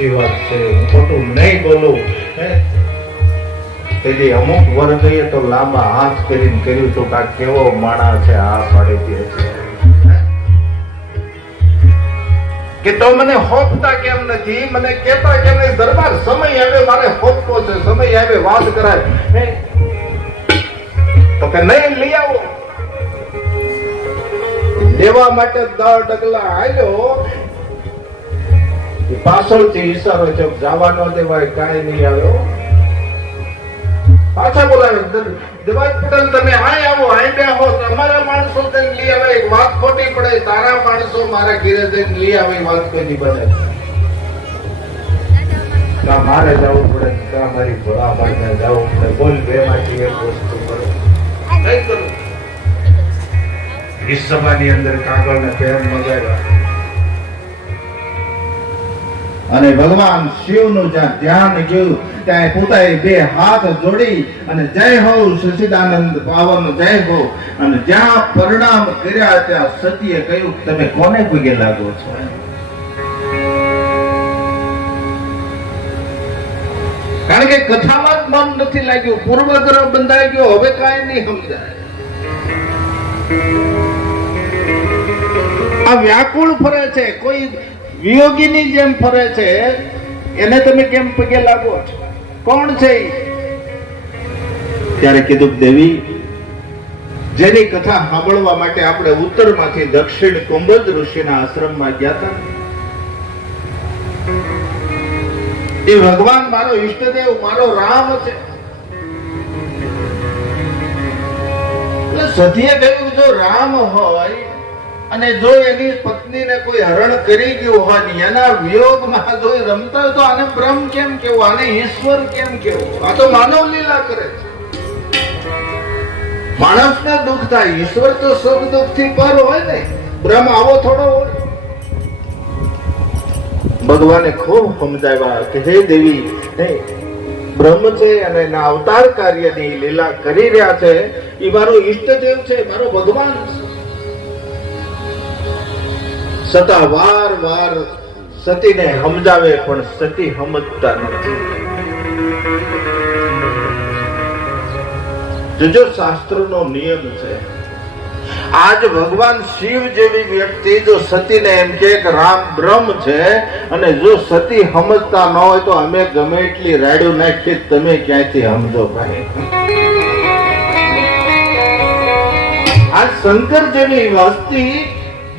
સાચી વાત છે, હું ખોટું નહીં બોલું. તેથી અમુક વર્ગીએ તો લાંબા હાથ કરીને કર્યું હતું કે આ કેવો માણસ છે, આ પાડી દે છે કે તો મને હોપતા કેમ નથી, મને કહેતા કેમ નહીં? દરબાર સમય આવે મારે હોપતો છે, સમય આવે વાત કરાય. તો કે નહીં લઈ આવો. લેવા માટે 10 ડગલા આવ્યો, પાછળથી ઈશારો છે, જવા ન દેવાય, કાંઈ નહીં આવ્યો. પાછા બોલાવે, દેવાય પટેલ તમે આય આવો, આય બેહો, તમારા માણસો જઈને લઈ આવે. એક વાત ખોટી પડે, તારા માણસો મારા ઘરે જઈને લઈ આવે, વાત કોઈ નહીં બને. કા મારે જવું પડે, કા મારી ભોળા ભાઈને જવું પડે. બોલ બે માંથી એક વસ્તુ કરો, કઈ કરું? इस सभाની અંદર કાગળ ને પેન મગાવ્યા અને ભગવાન શિવનું જ્યાં ધ્યાન ગયું ત્યાં પોતાએ 2 હાથ જોડી અને જય હો સચિદાનંદ પાવન જય હો, અને જ્યાં પ્રણામ કર્યા ત્યાં સતીએ કહ્યું તમે કોને પગે લાગો છો? કારણ કે કથામાં મન નથી લાગ્યું, પૂર્વગ્રહ બંધાઈ ગયો, હવે કાંઈ નહીં સમજાય. આ વ્યાકુળ ફરે છે, કોઈ વિયોગીની જેમ ફરે છે, એને તમે કેમ પગે લાગો છો? કોણ છે? ત્યારે કીધું દેવી, જેની કથા સાંભળવા માટે આપણે ઉત્તરમાંથી દક્ષિણ કુંભજ ઋષિના આશ્રમમાં ગયા હતા, એ ભગવાન મારો ઈષ્ટદેવ, મારો રામ છે. સતીએ કહ્યું જો રામ હોય અને જો એની પત્નીને કોઈ હરણ કરી ગયું હોય, એના વિયોગમાં જો રમતા હોય, તો આને બ્રહ્મ કેમ કેવું, આને ઈશ્વર કેમ કેવું? આ તો માનવ લીલા કરે છે. માણસને દુઃખ થાય, ઈશ્વર તો સુખ દુઃખ થી પર હોય ને, બ્રહ્મ આવો થોડો હોય. ભગવાને ખૂબ સમજાવ્યા કે હે દેવી, બ્રહ્મ છે અને એના અવતાર કાર્યની લીલા કરી રહ્યા છે, એ મારો ઈષ્ટદેવ છે, મારો ભગવાન છે. સતા વાર સતીને સમજાવે પણ સતી સમજતા નથી. જો શાસ્ત્રનો નિયમ છે, આજ ભગવાન શિવ જેવી વ્યક્તિ જો સતીને એમ કે રામ બ્રહ્મ છે, અને જો સતી સમજતા ન હોય તો અમે ગમે એટલી રાડ્યું નાખીએ, તમે ક્યાંથી સમજો ભાઈ? આ શંકર જેવી વસ્તી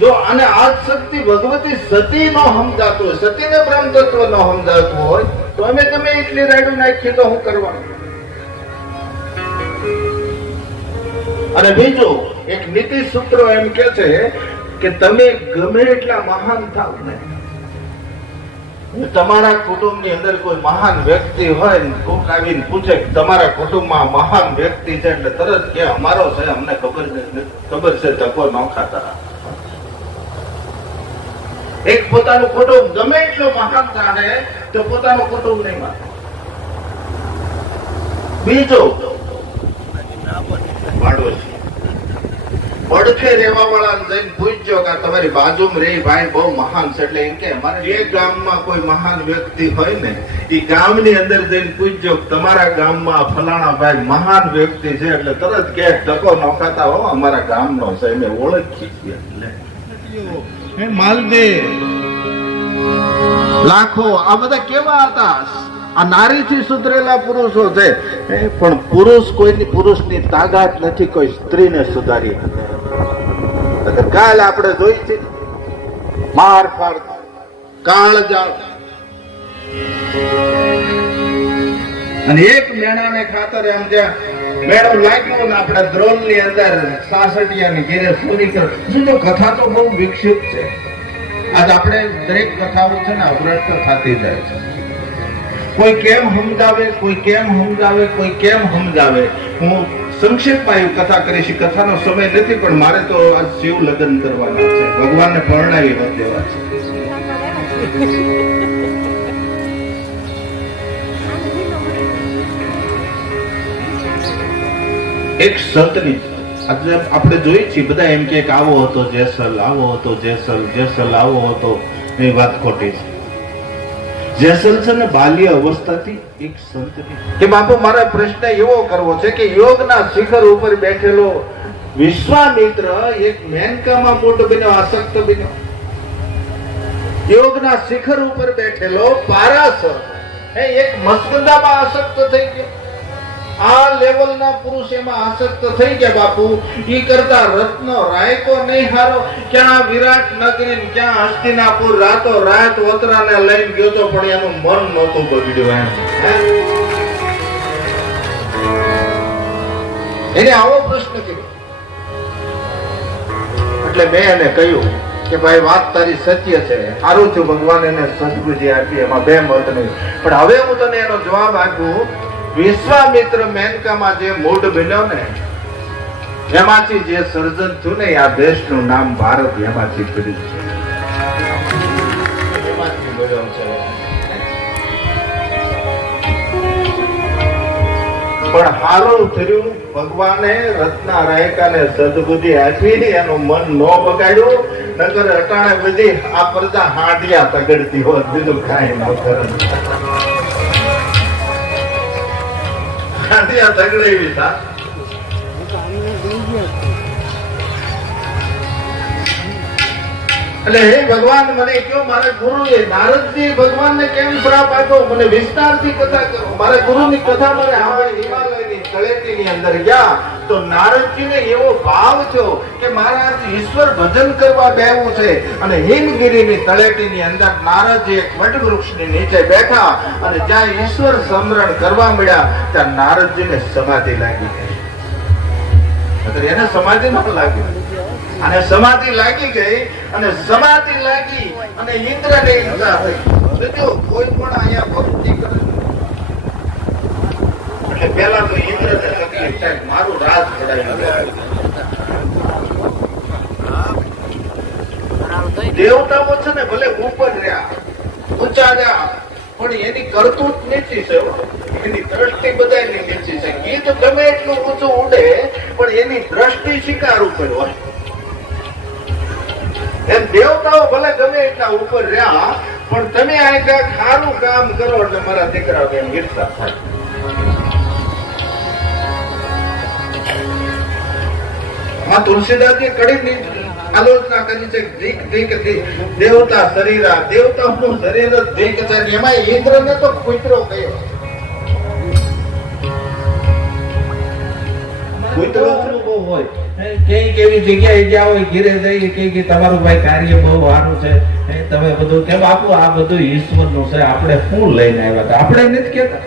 જો અને આજ શક્તિ ભગવતી સતી નો સમજાતો હોય, સતીને બ્રહ્મ તત્વ નો સમજાતું હોય, તો અમે ગમે એટલી રાડ્યું નાખીએ તો શું કરવાનું? અને બીજું એક નીતિ સૂત્ર એમ કે છે કે તમે ગમે એટલા મહાન થાવ ને, તમારા કુટુંબની અંદર કોઈ મહાન વ્યક્તિ હોય ને, કોક આવીને પૂછે કે તમારા કુટુંબમાં મહાન વ્યક્તિ છે, એટલે તરત કે અમારો છે, અમને ખબર છે, ધક્કો ન ખાતા. એક પોતાનું કુટુંબ ગમે એટલો મહાન થાય તો પોતાનું કુટુંબ નહીં માને. બીજો પડખે રહેવા વાળા જઈને પૂછજો કે તમારી બાજુમાં રહી ભાઈ બહુ મહાન છે, એટલે એમ કે અમારે જે ગામમાં કોઈ મહાન વ્યક્તિ હોય ને, એ ગામની અંદર જઈને પૂછજો તમારા ગામમાં ફલાણા ભાઈ મહાન વ્યક્તિ છે, એટલે તરત કે ટકો ન ખાતા હો, અમારા ગામનો છે, એને ઓળખી છીએ. માલદેવ લાખો આ બધા કેવા હતા? આ નારીથી સુધરેલા પુરુષો છે, પણ પુરુષ કોઈની પુરુષની તાકાત નથી કોઈ સ્ત્રીને સુધારી. કાલ આપણે જોઈ છે માર ફાડ, કાળજાળ, અને એક મેણાને ખાતર એમ જ્યાં મેળો લાગ્યો ને આપણા દ્રોલ ની અંદર સાસઠિયાની ઘેરે પૂરી કર. તો કથા તો બહુ વિકસિત છે. આજ આપણે દરેક કથાઓ છે ને અવરત થતી જાય છે. કોઈ કેમ સમજાવે, કોઈ કેમ સમજાવે, કોઈ કેમ સમજાવે. હું સંક્ષિપ્તમાં એવું કથા કરીશ, કથાનો સમય નથી, પણ મારે તો આજ શિવ લગ્ન કરવાના છે, ભગવાનને પરણાવી દેવા છે. એક સંતની આપણે જોઈ છીએ, બધા એમ કે આવો હતો જેસલ, આવો હતો જેસલ, જેસલ આવો હતો, એ વાત ખોટી છે. જેસલસન બાલ્ય અવસ્થાથી એક સંત કે બાપુ મારે પ્રશ્ન એવો કરવો છે કે યોગના શિખર ઉપર બેઠેલો વિશ્વામિત્ર એક મેનકામાં મૂઢ બન્યો, આસક્ત બન્યો. યોગના શિખર ઉપર બેઠેલો પારાસર એક મસ્કંદામાં આસક્ત થઈ ગયો. આ લેવલના પુરુષ એમાં આસક્ત થઈ ગયા બાપુ. ઈ કરતા રત્નો રાયકો નહીં હારો. ક્યાં વિરાટ નગરી ક્યાં હસ્તિનાપુર રાતો રાત વતરાને લઈને ગયો તો પણ એનું મન નહોતું બગડ્યું. એને આવો પ્રશ્ન કર્યો. એટલે મેં એને કહ્યું કે ભાઈ વાત તારી સત્ય છે, સારું થયું ભગવાન એને સદબુદ્ધિ આપી, એમાં બે મત નહીં. પણ હવે હું તને એનો જવાબ આપ્યું. વિશ્વામિત્ર મેનકામાં જે મૂઢ બન્યો ને એમાંથી જે સર્જન થયું ને આ દેશનું નામ ભારત એમાંથી પડ્યું છે. એમાંથી મળ્યો છે. પણ હારું થયું ભગવાને રત્ના રાયકાને સદબુદ્ધિ આપી, એનું મન ન બગાડ્યું. નગર અટાણે બધી આ પ્રજા હાંડિયા તગડતી હોત, બીજું કાંઈ ન કરે. હાંડિયા તગડે એવી થા. એટલે હે ભગવાન મને કયો, મારા ગુરુએ નારદજી ભગવાનને કેમ શ્રાપ આપ્યો, મને વિસ્તારથી કથા કરો. મારા ગુરુની કથા મને સાંભળી. હિમાલયની તળેટીની અંદર ગયા તો નારદજીને એવો ભાવ થયો કે મારા ઈશ્વર ભજન કરવા બેવું છે. અને હિમગીરીની તળેટીની અંદર નારદજી એક વટવૃક્ષની નીચે બેઠા અને જ્યાં ઈશ્વર સ્મરણ કરવા મળ્યા ત્યાં નારદજીને સમાધિ લાગી ગઈ. એને સમાધિ ન લાગી અને સમાધિ લાગી ગઈ અને સમાધિ લાગી અને ઇન્દ્રને ઈચ્છા થઈ. કોઈ પણ અહીંયા ભક્તિ કરે એટલે પેલા તો ઇન્દ્રને તકલીફ થાય, મારું રાજ ચડાવી. દેવતાઓ છે ને ભલે ઉપર રહ્યા, ઊંચા રહ્યા, પણ એની કરતૂત નીચી છે, એની દ્રષ્ટિ બધાની નીચી છે. ગીત ગમે એટલું ઊંચું ઉડે પણ એની દ્રષ્ટિ શિકાર ઉપર હોય. એમ દેવતાઓ ભલે ગમે એટલા ઉપર રહ્યા પણ તમે આ કાંઈક સારું કામ કરો એટલે મારા દીકરા એમ ઈર્ષા થાય. આ તુલસીદાસજી કડી આલોચના કરી છે. ધીક ધીક દેવતા શરીર, દેવતાનું શરીર જ ધીક છે. એમાં ઇન્દ્રને તો કુતરો કયો. કુતરો બહુ હોય, કઈ કેવી જગ્યાએ ગયા હોય, ઘીરે જઈ કે તમારું ભાઈ કાર્ય બહુ સારું છે, તમે બધું કેમ આપો. આ બધું ઈશ્વરનું છે, આપણે શું લઈને આવ્યા હતા? આપણે નથી કેતા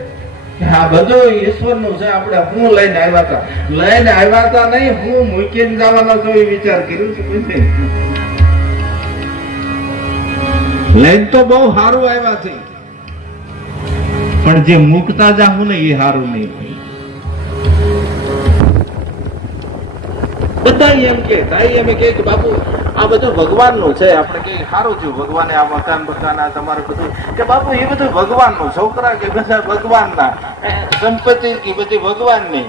આ બધું ઈશ્વરનું છે, આપણે શું લઈને આવ્યા હતા? લઈને આવ્યા હતા નહીં, હું મૂકીને જવાનો છો એ વિચાર કર્યું છે. લઈને તો બહુ સારું આવ્યા છે પણ જે મૂકતા જાઉં ને એ સારું નહીં. બધા એમ કે બાપુ આ બધું ભગવાનનું છે, આપણે કઈ સારું થયું ભગવાને આ મકાન બકાન આ તમારું બધું કે બાપુ એ બધું ભગવાનનું. છોકરા કે બધા ભગવાનના, સંપત્તિ કે બધી ભગવાનની.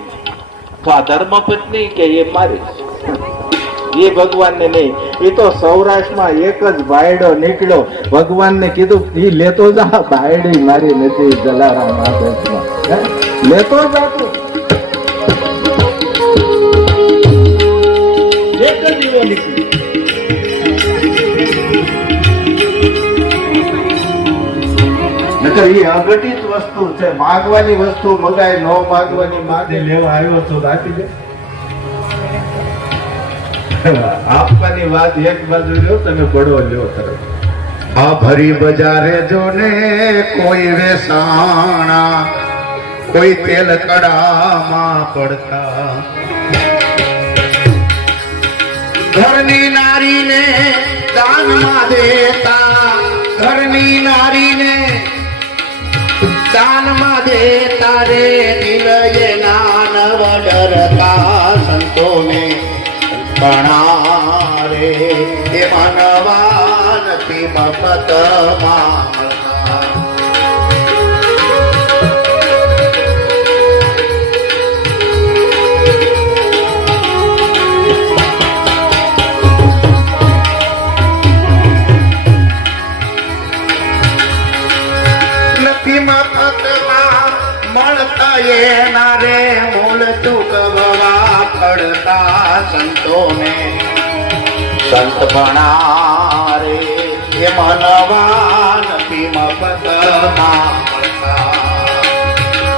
તો આ ધર્મપત્ની કે એ મારી, એ ભગવાનને નહીં. એ તો સૌરાષ્ટ્રમાં એક જ ભાયડો નીકળ્યો, ભગવાનને કીધું એ લેતો જા, ભાયડી મારી નથી જલારામ લેતો જા તું. એક જ એવો નીકળ્યો. નકર એ અઘટિત વસ્તુ છે. માગવાની વસ્તુ મગાય, ન માગવાની માગે લેવા આવ્યો છો રાખી દે. આપવાની વાત એક બાજુ લ્યો, તમે પડવો લ્યો તરફ. આ ભરી બજારે જો ને કોઈ વેસાણા, કોઈ તેલ કડામાં પડતા, ઘરની નારીને દાનમાં દેતા, ઘરની નારીને દાનમાં દેતા રે દિલયે નાન વડરતા સંતોને કણા રે એ માનવા નથી મફતમાં. ભીમા પતલા મળતા એના રે મૂળ ચૂકવવા પડતા સંતોને સંત બના રે એ મનવાન ભીમા પતલા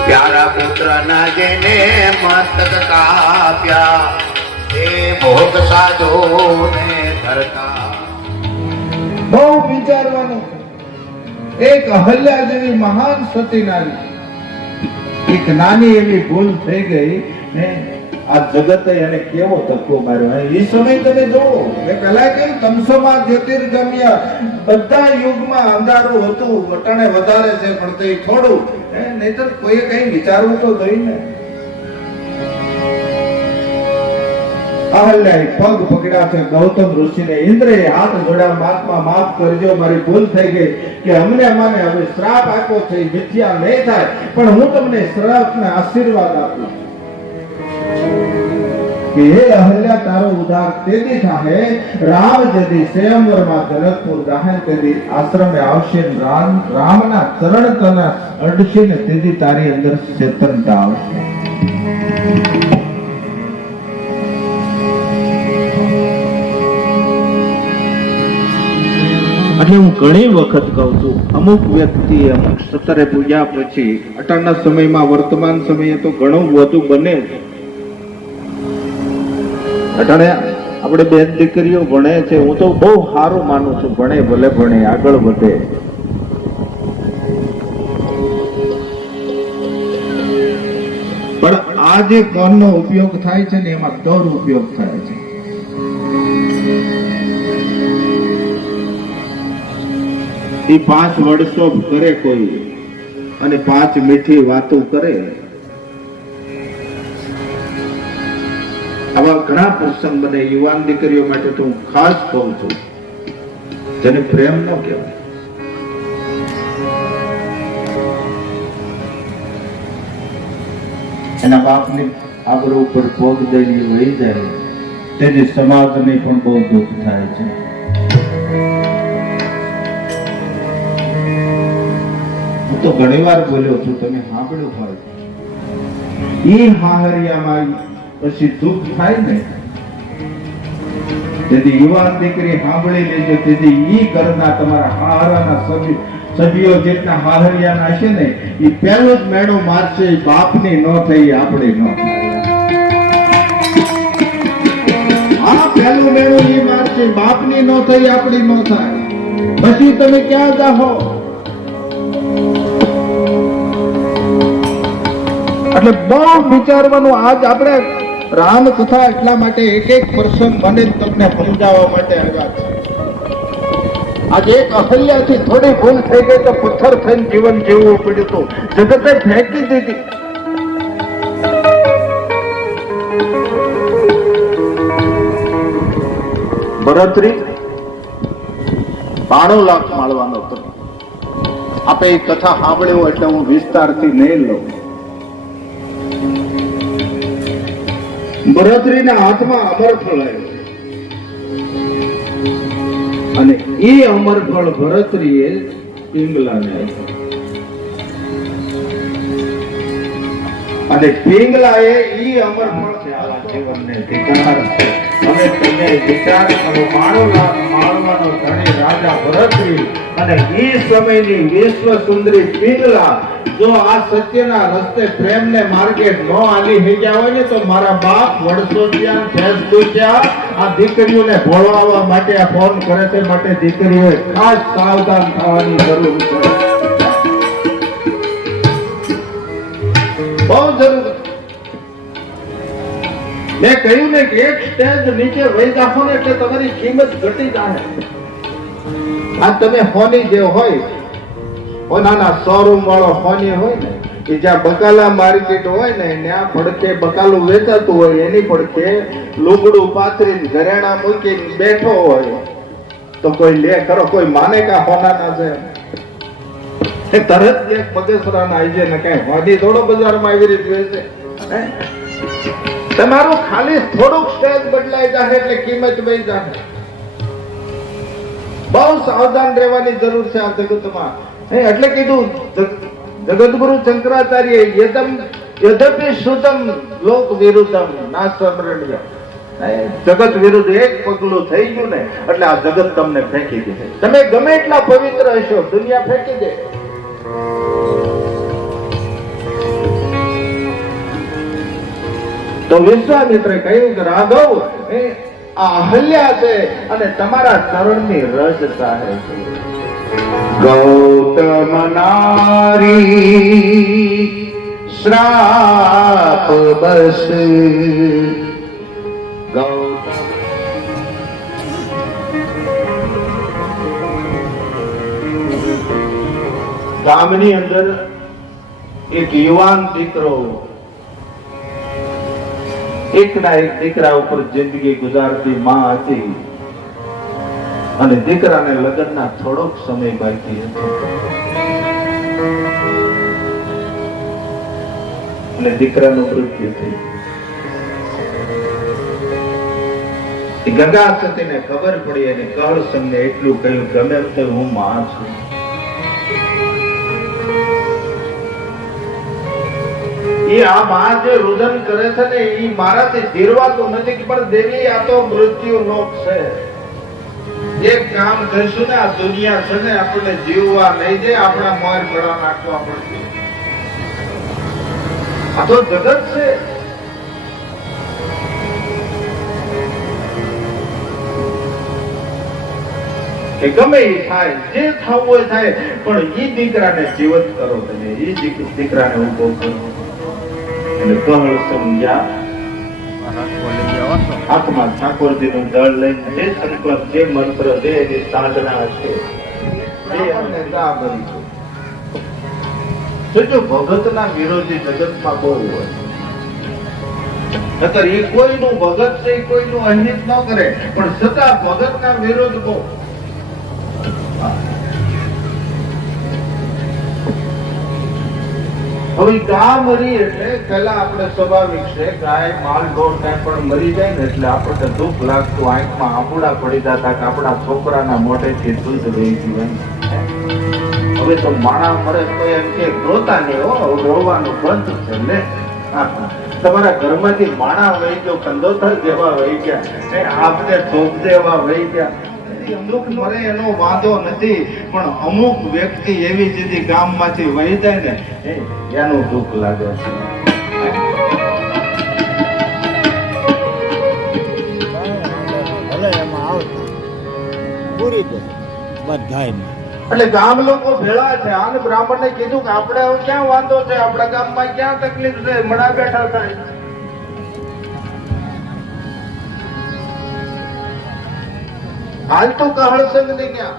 પ્યારા પુત્ર ના જેને મસ્તક કાપ્યા એ ભોગ સાધો ને ધરતા. બહુ વિચારવાનું. એક અહલ્યા જેવી મહાન સતી નારી, એક નાની એવી ભૂલ થઈ ગઈ ને આ જગતે એને કેવો ધક્કો માર્યો. એ સમય તમે જોવો, એક અલાય કઈ તમસોમાં જ્યોતિર્ગમ્ય, બધા યુગમાં અંધારું હતું, વટાણે વધારે છે પણ તે થોડું, નહીતર કોઈ કઈ વિચારવું તો જોઈએ ને. અહલ્યાએ પગ પકડ્યા છે ગૌતમ ઋષિને. ઇન્દ્રએ હાથ જોડ્યા, મહાત્મા માફ કરજો, મારી ભૂલ થઈ ગઈ કે અમને માને હવે શ્રાપ આપ્યો છે મિથ્યા નહીં થાય, પણ હું તમને શ્રાપને આશીર્વાદ આપું કે હે અહલ્યા, તારો ઉદ્ધાર તેદી થાહે રામ જદી સ્વયંવરમાં જનકપુર જાહે તેદી આશ્રમે આવશે, રામના ચરણ તને અડશે ને તેદી તારી અંદર ચેતનતા આવશે. એટલે હું ઘણી વખત કહું છું, અમુક વ્યક્તિ અમુક સતરે પૂજા પછી અટાણના સમયમાં, વર્તમાન સમયે તો ઘણું વધુ બને. અટાણે આપણે બેન દીકરીઓ ભણે છે, હું તો બહુ સારું માનું છું, ભણે ભલે ભણે, આગળ વધે. પણ આ જે ફોનનો ઉપયોગ થાય છે ને એમાં દુરુપયોગ થાય છે. એ 5 વર્કશોપ કરે કોઈ અને 5 મીઠી વાતો કરે. આવા ઘણા પ્રસંગ બને. યુવાન દીકરીઓ માટે તો હું ખાસ કહું છું, જેને પ્રેમ ન કહેવાય. એના બાપની આબરૂ ઉપર ભોગ દઈને વહી જાય, તેથી સમાજને પણ બહુ દુઃખ થાય છે. તો ઘણી વાર બોલ્યો છું, તમે સાંભળ્યું હોય, ઈ હાહરિયામાં પછી દુઃખ થાય ને, તેથી યુવાન દીકરી સાંભળી લેજો. તેથી ઈ ઘરના તમારા હાહરાના સભ્યો જેટલા હાહરિયાના હશે ને, ઈ પહેલો જ મેળો મારશે, બાપની ન થઈ, આપણે ન થાય. આ પહેલું મેળો ઈ મારશે, બાપની ન થઈ, આપણી ન થાય. પછી તમે ક્યાં જાઓ? એટલે બહુ વિચારવાનું. આજ આપણે રામ કથા એટલા માટે એક એક પ્રસંગ મને તમને સમજાવવા માટે આવ્યા છે. આજે એક અહલ્યાથી થોડી ભૂલ થઈ ગઈ તો પથ્થર થઈને જીવન જીવવું પડ્યું હતું, જગતે ફેંકી દીધી. ભરતરી 92 લાખ માળવાનો હતો. આપણે એ કથા સાંભળ્યો એટલે હું વિસ્તારથી નહીં લઉં. ભરતરીના હાથમાં અમરફળ આવ્યું અને એ અમરફળ ભરતરીએ પિંગલાને આપ્યું અને પિંગલાએ એ અમરફળ છે આવા જીવનને ધિકાર છે. અને તમે વિચાર કરો, માળવાનો ધણી રાજા ભરતરી અને એ સમયની વિશ્વ સુંદરી પિંગલા જો આ સત્યના રસ્તે પ્રેમને માર્ગે ન આલી થઈ ગયા હોય ને, તો મારા બાપ વડસોટિયા ફેસબુકિયા આ દીકરીઓને ભોળવાવા માટે આ ફોન કરે છે. માટે દીકરીઓએ ખાસ સાવધાન થવાની જરૂર છે, બહુ જરૂર. મેં કહ્યું ને કે એક સ્ટેજ નીચે વહી જાઓ ને એટલે તમારી કિંમત ઘટી જાય. આ તમે હોની જે હોય, નાના શોરૂમ વાળો હોની હોય ને, કે જ્યાં બકાલા માર્કેટ હોય ને, ત્યાં પડખે બકાલું વેચાતું હોય, એની પડખે લુગડું પાથરીને ઘરેણા મૂકીને બેઠો હોય, તો કોઈ લે ખરો? કોઈ માને કે હોનાના છે? તરત એક બગસરાના આવી જાય ને, કઈ હોની થોડો બજારમાં આવી રીતે વેચે. તમારું ખાલી થોડુંક સ્ટેજ બદલાઈ જાય એટલે કિંમત વહી જાય. બહુ સાવધાન રહેવાની જરૂર છે આ જગતમાં. એટલે કીધું જગતગુરુ શંકરાચાર્ય યદ્યપિ શ્રુતમ લોક વિરુદ્ધમ ના સમરણ્ય, જગત વિરુદ્ધ એક પગલું થઈ ગયું ને એટલે આ જગત તમને ફેંકી દે. તમે ગમે એટલા પવિત્ર હશો, દુનિયા ફેંકી દે. તો વિશ્વામિત્રે કહ્યું કે રાઘવ, આ અહલ્યા છે અને તમારા ચરણની રજ ચાહે છે. ગૌતમ નારી શ્રાપ બસ, ગૌતમ ગામની અંદર એક યુવાન દીકરો એકના એક દીકરા ઉપર જિંદગી ગુજારતી માં હતી અને દીકરાને લગ્નના થોડોક સમય બાકી હતો અને દીકરાનું મૃત્યુ થયું. ગંગા સતીને ખબર પડી અને કહળસંગને એટલું કહ્યું, ગમે તે હું માં છું. એ આ માં જે રુદન કરે છે ને એ મારાથી જીરવાતું નથી, પણ દેવી આ તો મૃત્યુ લોક છે. એક કામ કરશું ને આ દુનિયા છે ને આપણને જીવવા નહીં દે, આપણા મોર ગળા નાખવા પડશે. આ તો જગત છે. કે ગમે એ થાય, જે થવું હોય થાય, પણ એ દીકરાને જીવત કરો, તમે એ દીકરાને ઉભો કરો. અને કહળસંગ હાથમાં ઠાકોરજી નું દળ લઈને જે સંકલ્પ, જે મંત્ર, જે એની સાધના છે ભગતના વિરોધી જગતમાં બહુ હોય. એ કોઈનું ભગત છે, કોઈનું અહિત ન કરે, પણ છતાં ભગતના વિરોધ બહુ. હવે ગા મરી એટલે પેલા આપણે સ્વાભાવિક છે, ગાય માલ ઢોર કાંઈ પણ મરી જાય ને એટલે આપણને દુઃખ લાગતું, આંખમાં આંબુડા પડી જતા કે આપણા છોકરાના મોઢેથી દૂધ વહી ગયું. હવે તો માણા મરે તો એમ કે રોતા નહીં, હો રોવાનું બંધ છે ને. તમારા ઘરમાંથી માણા વહી ગયો, કંદોતર જેવા વહી ગયા, આપને ધોપ જેવા વહી ગયા. અમુક મરે એનો વાંધો નથી, પણ અમુક વ્યક્તિ એવી જેથી ગામમાંથી વહી જાય ને એનું દુઃખ લાગે છે. એટલે ગામ લોકો ભેળા છે. આને બ્રાહ્મણને કીધું કે આપણે હવે ક્યાં વાંધો છે, આપણા ગામમાં ક્યાં તકલીફ છે, મડા બેઠા થાય. હાલ તો કહળસંગ ને ક્યાં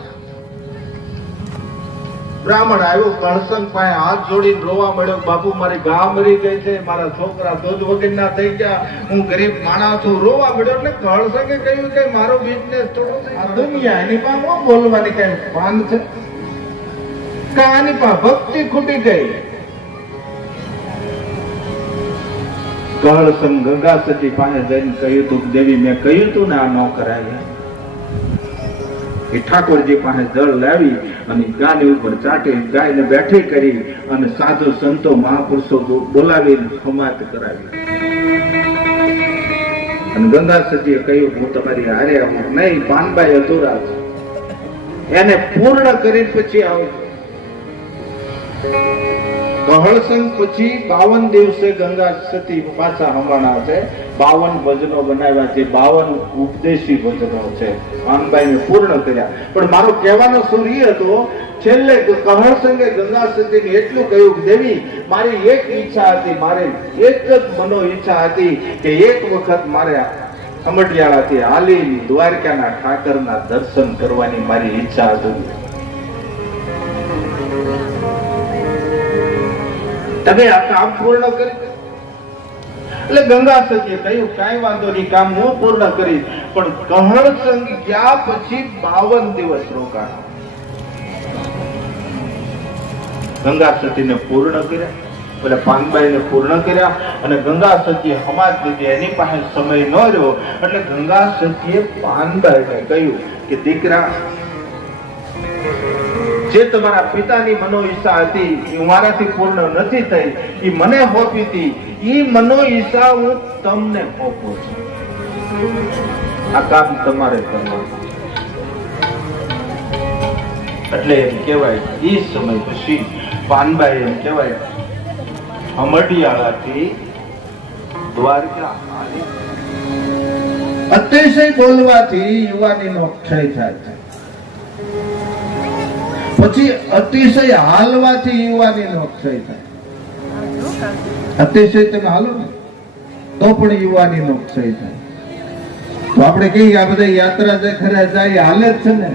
બ્રાહ્મણ આવ્યો, કહળસંગ પાસે હાથ જોડીને રોવા મળ્યો, બાપુ મારી ગા મરી ગઈ છે, મારા છોકરા દૂધ વગરના થઈ ગયા, હું ગરીબ માણસ છું, રોવા મળ્યો. એટલે કહળસંગે કહ્યું કે મારો બિઝનેસ થોડો આ દુનિયા, એની પાસે ન બોલવાની કઈ ભાન છે, આની પાસે ભક્તિ ખૂટી ગઈ. કહળસંગ ગંગા સતી પાસે જઈને કહ્યું તું, દેવી મેં કહ્યું તું ને આ ન કરાય. એ ઠાકોરજી પાસે જળ લાવી અને ગાની ઉપર ચાટી ગાયને બેઠી કરી અને સાધુ સંતો મહાપુરુષો બોલાવીને સમાત કરાવી. અને ગંગા સતીએ કહ્યું હું તમારી હારે આવું નહીં, પાનબાઈ અધૂરા છે, એને પૂર્ણ કરી પછી આવું. કહળસંગ પછી 52 દિવસે ગંગા સતી પાછા હમણાં છે. 52 ભજનો બનાવ્યા છે, 52 ઉપદેશી ભજનો છે, પાનબાઈને પૂર્ણ કર્યા. પણ મારો કહેવાનો સુર એ હતો, છેલ્લે કહળસંગે ગંગા સતીને એટલું કહ્યું કે દેવી મારી એક ઈચ્છા હતી, મારે એક જ મનો ઈચ્છા હતી કે એક વખત મારે અમટિયાળાથી હાલી દ્વારકાના ઠાકરના દર્શન કરવાની મારી ઈચ્છા હતી. તમે આ કામ પૂર્ણ કરી. એટલે ગંગા સતીએ કહ્યું કાંઈ વાંધો નહીં, કામ હું પૂર્ણ કરીશ. પણ કહળસંગ ગયા પછી 52 દિવસ રોકાણા. ગંગા સતીને પૂર્ણ કર્યા, પેલા પાનબાઈને પૂર્ણ કર્યા અને ગંગા સતીએ સમાજ દીધી. એની પાસે સમય ન રહ્યો એટલે ગંગા સતીએ પાનબાઈને કહ્યું કે દીકરા જે તમારા પિતાની મનો ઈચ્છા હતી એ મારાથી પૂર્ણ નથી થઈ, એ મને હોપી હતી, એ મનો ઈચ્છા હું તમને હોપું છું. આ કામ તમારે કરવાનું. એટલે એમ કહેવાય એ સમય પછી પાનબાઈ એમ કહેવાય અમડિયાળાથી દ્વારકા આવી. અતિશય બોલવાથી યુવાનીનો ક્ષય થાય છે. પછી અતિશય હાલવાથી યુવાનીનો ક્ષય થાય. અતિશય તમે હાલો ને તો પણ યુવાનીનો ક્ષય થાય. તો આપણે કહીએ આ બધા યાત્રા જે ખરે જાય હાલે જ છે ને.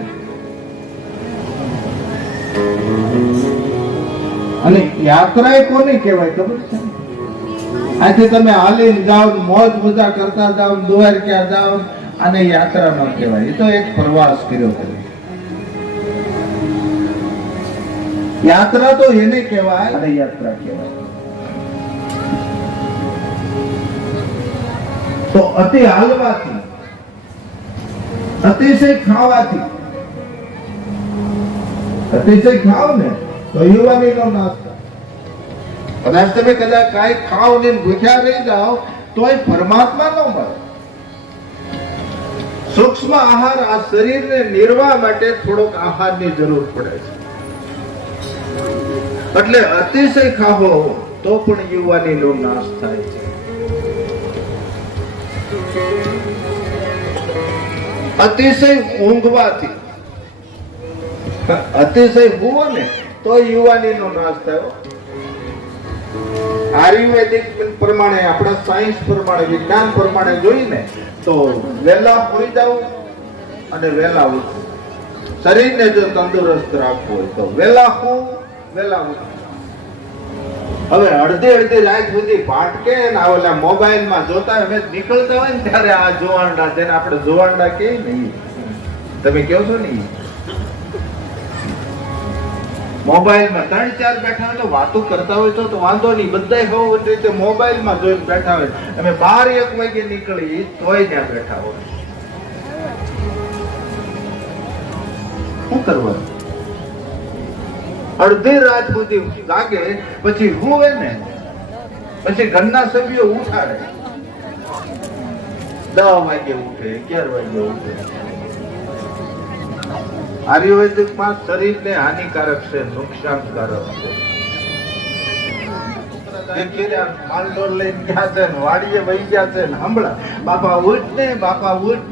અને યાત્રા એ કોને કહેવાય ખબર છે? આજે તમે હાલી જાઓ, મોજ મજા કરતા જાઓ, દ્વારકા જાઓ, અને યાત્રા ન કહેવાય. એ તો એક પ્રવાસ કર્યો કરે. યાત્રા તો એને કહેવાય, અને યાત્રા કહેવાય. તો અતિ હાલવાથી, અતિશય ખાવાથી, અતિશય ખાવ ને તો યુવાનીનો નાશ થાય. કદાચ તમે કદાચ કાંઈ ખાવ ને ભૂખ્યા રહી જાઓ તોય પરમાત્મા ન મળે. સૂક્ષ્મ આહાર આ શરીરને નિર્વાહ માટે થોડોક આહારની જરૂર પડે છે. એટલે અતિશય ખાવો તો પણ યુવાનીનો નાશ થાય છે. અતિશય ઊંઘવાથી, અતિશય હુવો ને તો યુવાનીનો નાશ થયો. આયુર્વેદિક પ્રમાણે, આપણા સાયન્સ પ્રમાણે, વિજ્ઞાન પ્રમાણે જોઈને તો વહેલા હોઈ જવું અને વહેલા ઉઠવું. શરીરને જો તંદુરસ્ત રાખવું હોય તો વહેલા હોવું, વહેલા ઉઠવું. હવે અડધી રાત સુધી ભાટકે ને ઓલા મોબાઈલમાં જોતા હોય, નીકળતા હોય ને ત્યારે આ જોવાંડા, જેને આપણે જોવાંડા કહીએ ને, તમે કહો છો ને, મોબાઈલમાં 3-4 બેઠા હોય તો વાતો કરતા હોય તો વાંધો નહીં, બધા હોય રીતે મોબાઈલમાં જોઈને બેઠા હોય. અમે 12-1 વાગે નીકળી તોય ત્યાં બેઠા હોય. શું કરવાનું? અડધી રાત સુધી જાગે, પછી હુવે ને પછી ઘરના સભ્યો ઉઠાડે. 10 વાગે ઉઠે, 11 વાગે ઉઠે. આયુર્વેદિકમાં શરીરને હાનિકારક છે, નુકસાનકારક છે. માલઢોર લઈને ગયા છે ને વાડીએ વહી ગયા છે ને હમણાં બાપા ઉઠ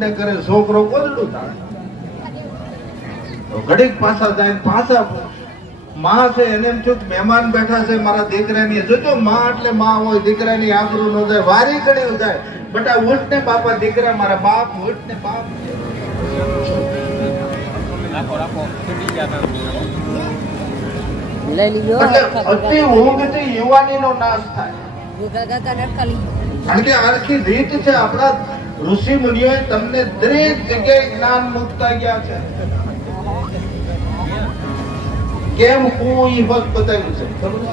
ને કરે, છોકરો કોદડું તાણે. ઘડીક પાછા જાય, પાછા માં છે એને એમ થયું મહેમાન બેઠા છે મારા દીકરાની. જોજો માં એટલે માં હોય, દીકરાની આબરૂ ન જાય, વારી ઘડી જાય. બટા ઉઠ ને બાપા, દીકરા મારા બાપ, ઉઠ ને બાપ. અતિ ઊંઘથી યુવાનીનો નાશ થાય. કારણ કે આખી રીત છે. આપણા ઋષિ મુનિઓએ તમને દરેક જગ્યાએ જ્ઞાન મુકતા ગયા છે. કેમ હું એ વખત બતાવ્યું છે ખબર?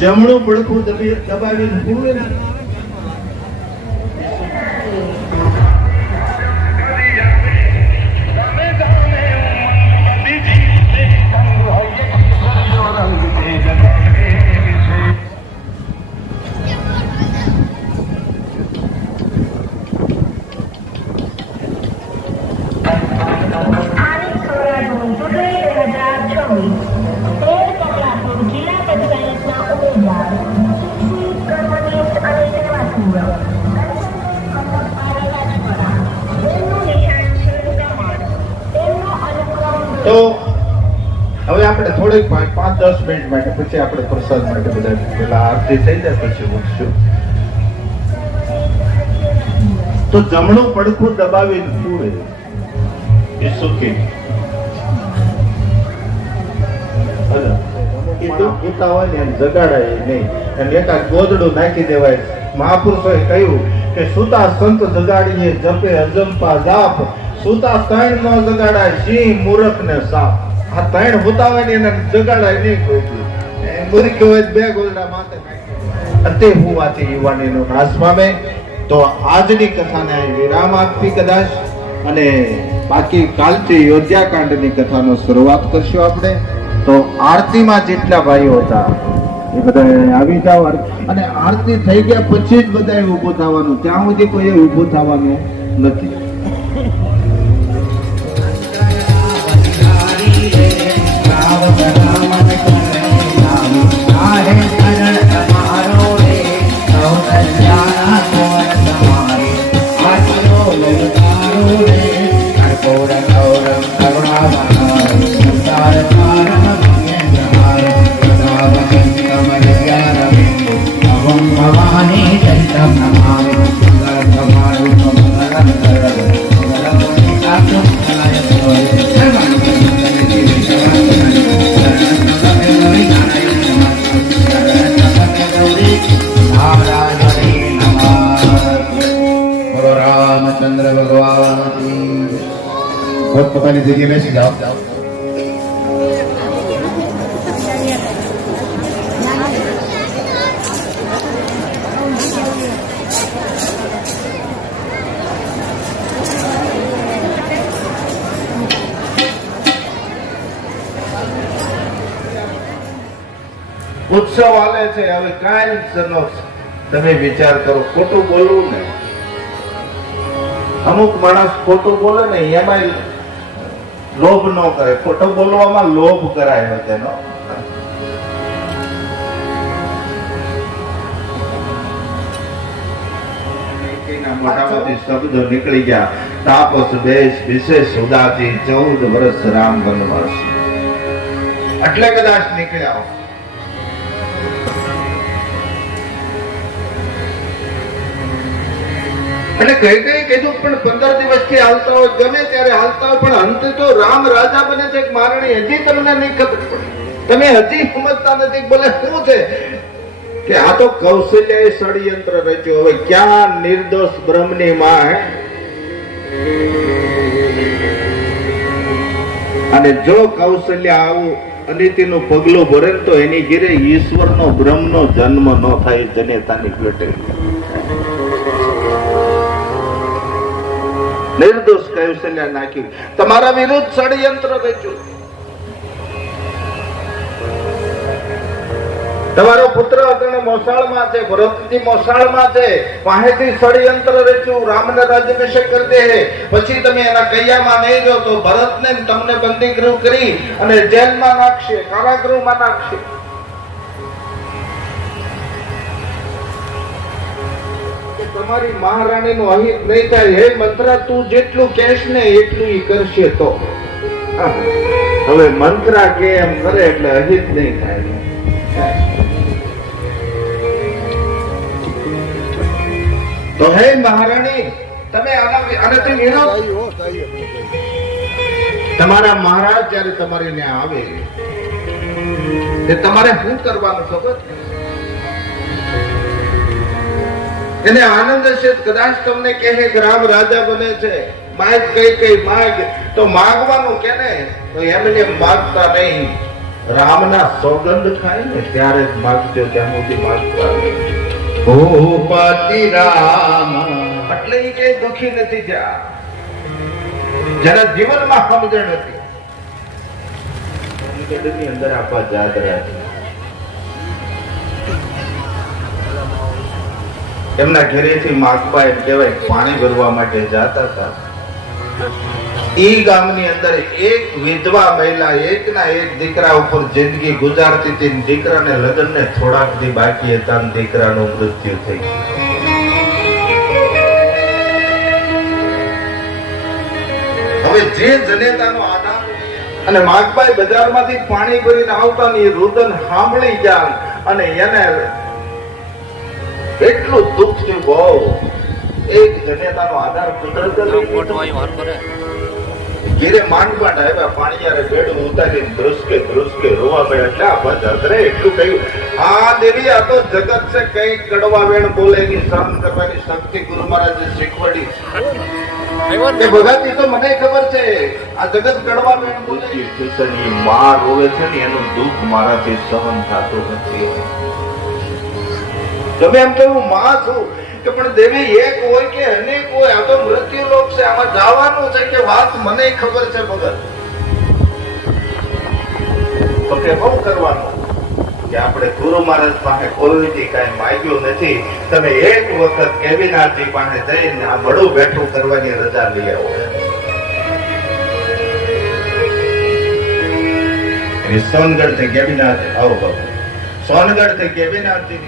જમણું પડખું દબાવીને પૂરે ને તો હવે આપણે થોડીક 5-10 મિનિટ માટે પછી આપણે પ્રસાદ માટે બધા પેલા આરતી થઈ જાય પછી ઉઠશું. તો જમણું પડખું દબાવીને પૂરે એ સુખી. પિતા હોય ને એને જગાડાય નહીં, એને એકાદ ગોદડું નાખી દેવાય. મહાપુરુષોએ કહ્યું કે સુતા સંત જગાડીએ જપે અજંપા જાપ, સુતા 3 નો જગાડાય સિંહ મૂર્ખ ને સાપ. આ 3 હોતા હોય ને એને જગાડાય નહીં. કોઈ મૂર્ખ હોય 2 ગોદડા માથે અતે હોવાથી યુવાનીનો નાશ પામે. તો આજની કથાને વિરામ આપવી કદાચ, અને બાકી કાલથી યોધ્યાકાંડની કથાનો શરૂઆત કરશું આપણે. તો આરતીમાં જેટલા ભાઈઓ હતા એ બધા આવી જાવ અને આરતી થઈ ગયા પછી જ બધા ઊભું થવાનું, ત્યાં સુધી કોઈ ઊભું થવાનું નથી. રામચંદ્ર ભગવાન પોતપોતાની જગ્યાએ બેસી જાઓ. ઉત્સવ આલે છે, હવે કાંઈ તમે વિચાર કરો. ખોટું બોલવું ને, અમુક માણસ ખોટું બોલે ને એમાં લોભ ન કરે, ખોટું બોલવામાં લોભ કરાય તેનો. મોટામાંથી શબ્દો નીકળી ગયા. તાપસ બેસ વિશેષ ઉદાસી 14 વર્ષ રામ વનવાસી, એટલે કદાચ નીકળ્યા. અને કઈ કીધું પણ 15 દિવસથી હાલતા હોય, ગમે ત્યારે હાલતા હોય, પણ અંતે તો રામ રાજા બને છે. મારણી હજી તમને નહીં ખબર પડે, તમે હજી સમજતા નથી. બોલે શું છે કે આ તો કૌશલ્યાએ ષડયંત્ર રચ્યું. હવે ક્યાં નિર્દોષ બ્રહ્મની માં હે. અને જો કૌશલ્યા આવું અનિતિનું પગલું ભરે તો એની ઘેરે ઈશ્વરનો બ્રહ્મનો જન્મ ન થાય. જનેતાની પેટે નિર્દોષ કૌશલ્યા નાખ્યું, તમારા વિરુદ્ધ ષડયંત્ર રચ્યું. તમારો પુત્ર અગણે મોસાળમાં છે, ભરતજી મોસાળમાં છે, પાસેથી ષડયંત્ર રચ્યું. રામને રાજ્યાભિષેક કરી દે, પછી તમે એના કૈયામાં નહીં રહો તો ભરતને તમને બંદીગૃહ કરી અને જેલમાં નાખશે, કારાગૃહમાં નાખશે. તમારી મહારાણી નું અહિત નહીં થાય. હે મંત્રા, તું જેટલું કહેશ ને એટલું ઈ કરશે. તો હવે મંત્રા કે એમ કરે એટલે અહિત નહીં થાય. તો હે મહારાણી, તમે આનાથી વિરોધ, તમારા મહારાજ જયારે તમારી ત્યાં આવે તમારે શું કરવાનું ખબર? એને આનંદ છે. કદાચ તમને કહે કે રામ રાજા બને છે, માગ કઈ માગ, તો માગવાનું કે ને તો એમને માગતા નહીં. રામના સોગંદ ખાય ને ત્યારે જ માગજો, ત્યાં સુધી માગતા નહીં. ભૂપતિ રામ એટલે એ કઈ દુખી નથી થયા, જરા જીવનમાં સમજણ હતી. ની અંદર આપવા યાદ રાખે. એમના ઘરેથી માગબા એમ કહેવાય પાણી ભરવા માટે જતા હતા. ઈ ગામની અંદર એક વિધવા મહિલા એકના એક દીકરા ઉપર જિંદગી ગુજારતી હતી. દીકરાને લગ્નને થોડાક દી બાકી હતા, દીકરાનું મૃત્યુ થઈ ગયું. હવે જે જનેતાનો આધાર અને માગબાઈ બજારમાંથી પાણી ભરીને આવતા ને એ રુદન સાંભળી ગયા અને એને એટલું દુઃખ થયું. બહુ એક જનેતાનો આધાર કુદરત ઘેરે માંડવાટ આવ્યા, પાણીયારે બેડું ઉતારીને ધ્રુસકે રોવા પડ્યા. એટલે આ બધ હતરે એટલું કહ્યું, આ દેવી આ તો જગત છે, કઈ કડવા વેણ બોલે એની સહન કરવાની શક્તિ ગુરુ મહારાજે શીખવાડી છે. ભગાતી તો મને ખબર છે, આ જગત કડવા વેણ બોલે. માં રોવે છે ને એનું દુઃખ મારાથી સહન થતું નથી. તમે એમ કહ્યું માં છું, કે પણ દેવી એક હોય કે અનેક હોય, આ તો મૃત્યુ લોક છે, આમાં જવાનું છે કે વાત મને ખબર છે ભગત. તો કે બહુ કરવાનું કે આપણે ગુરુ મહારાજ પાસે કોઈથી કઈ માંગ્યું નથી, તમે એક વખત કેબીનાથજી પાસે જઈને આ બડું બેઠું કરવાની રજા લઈ આવો. સોનગઢ થી કેબીનાથ આવો બાપુ, સોનગઢ થી કેબીનાથજી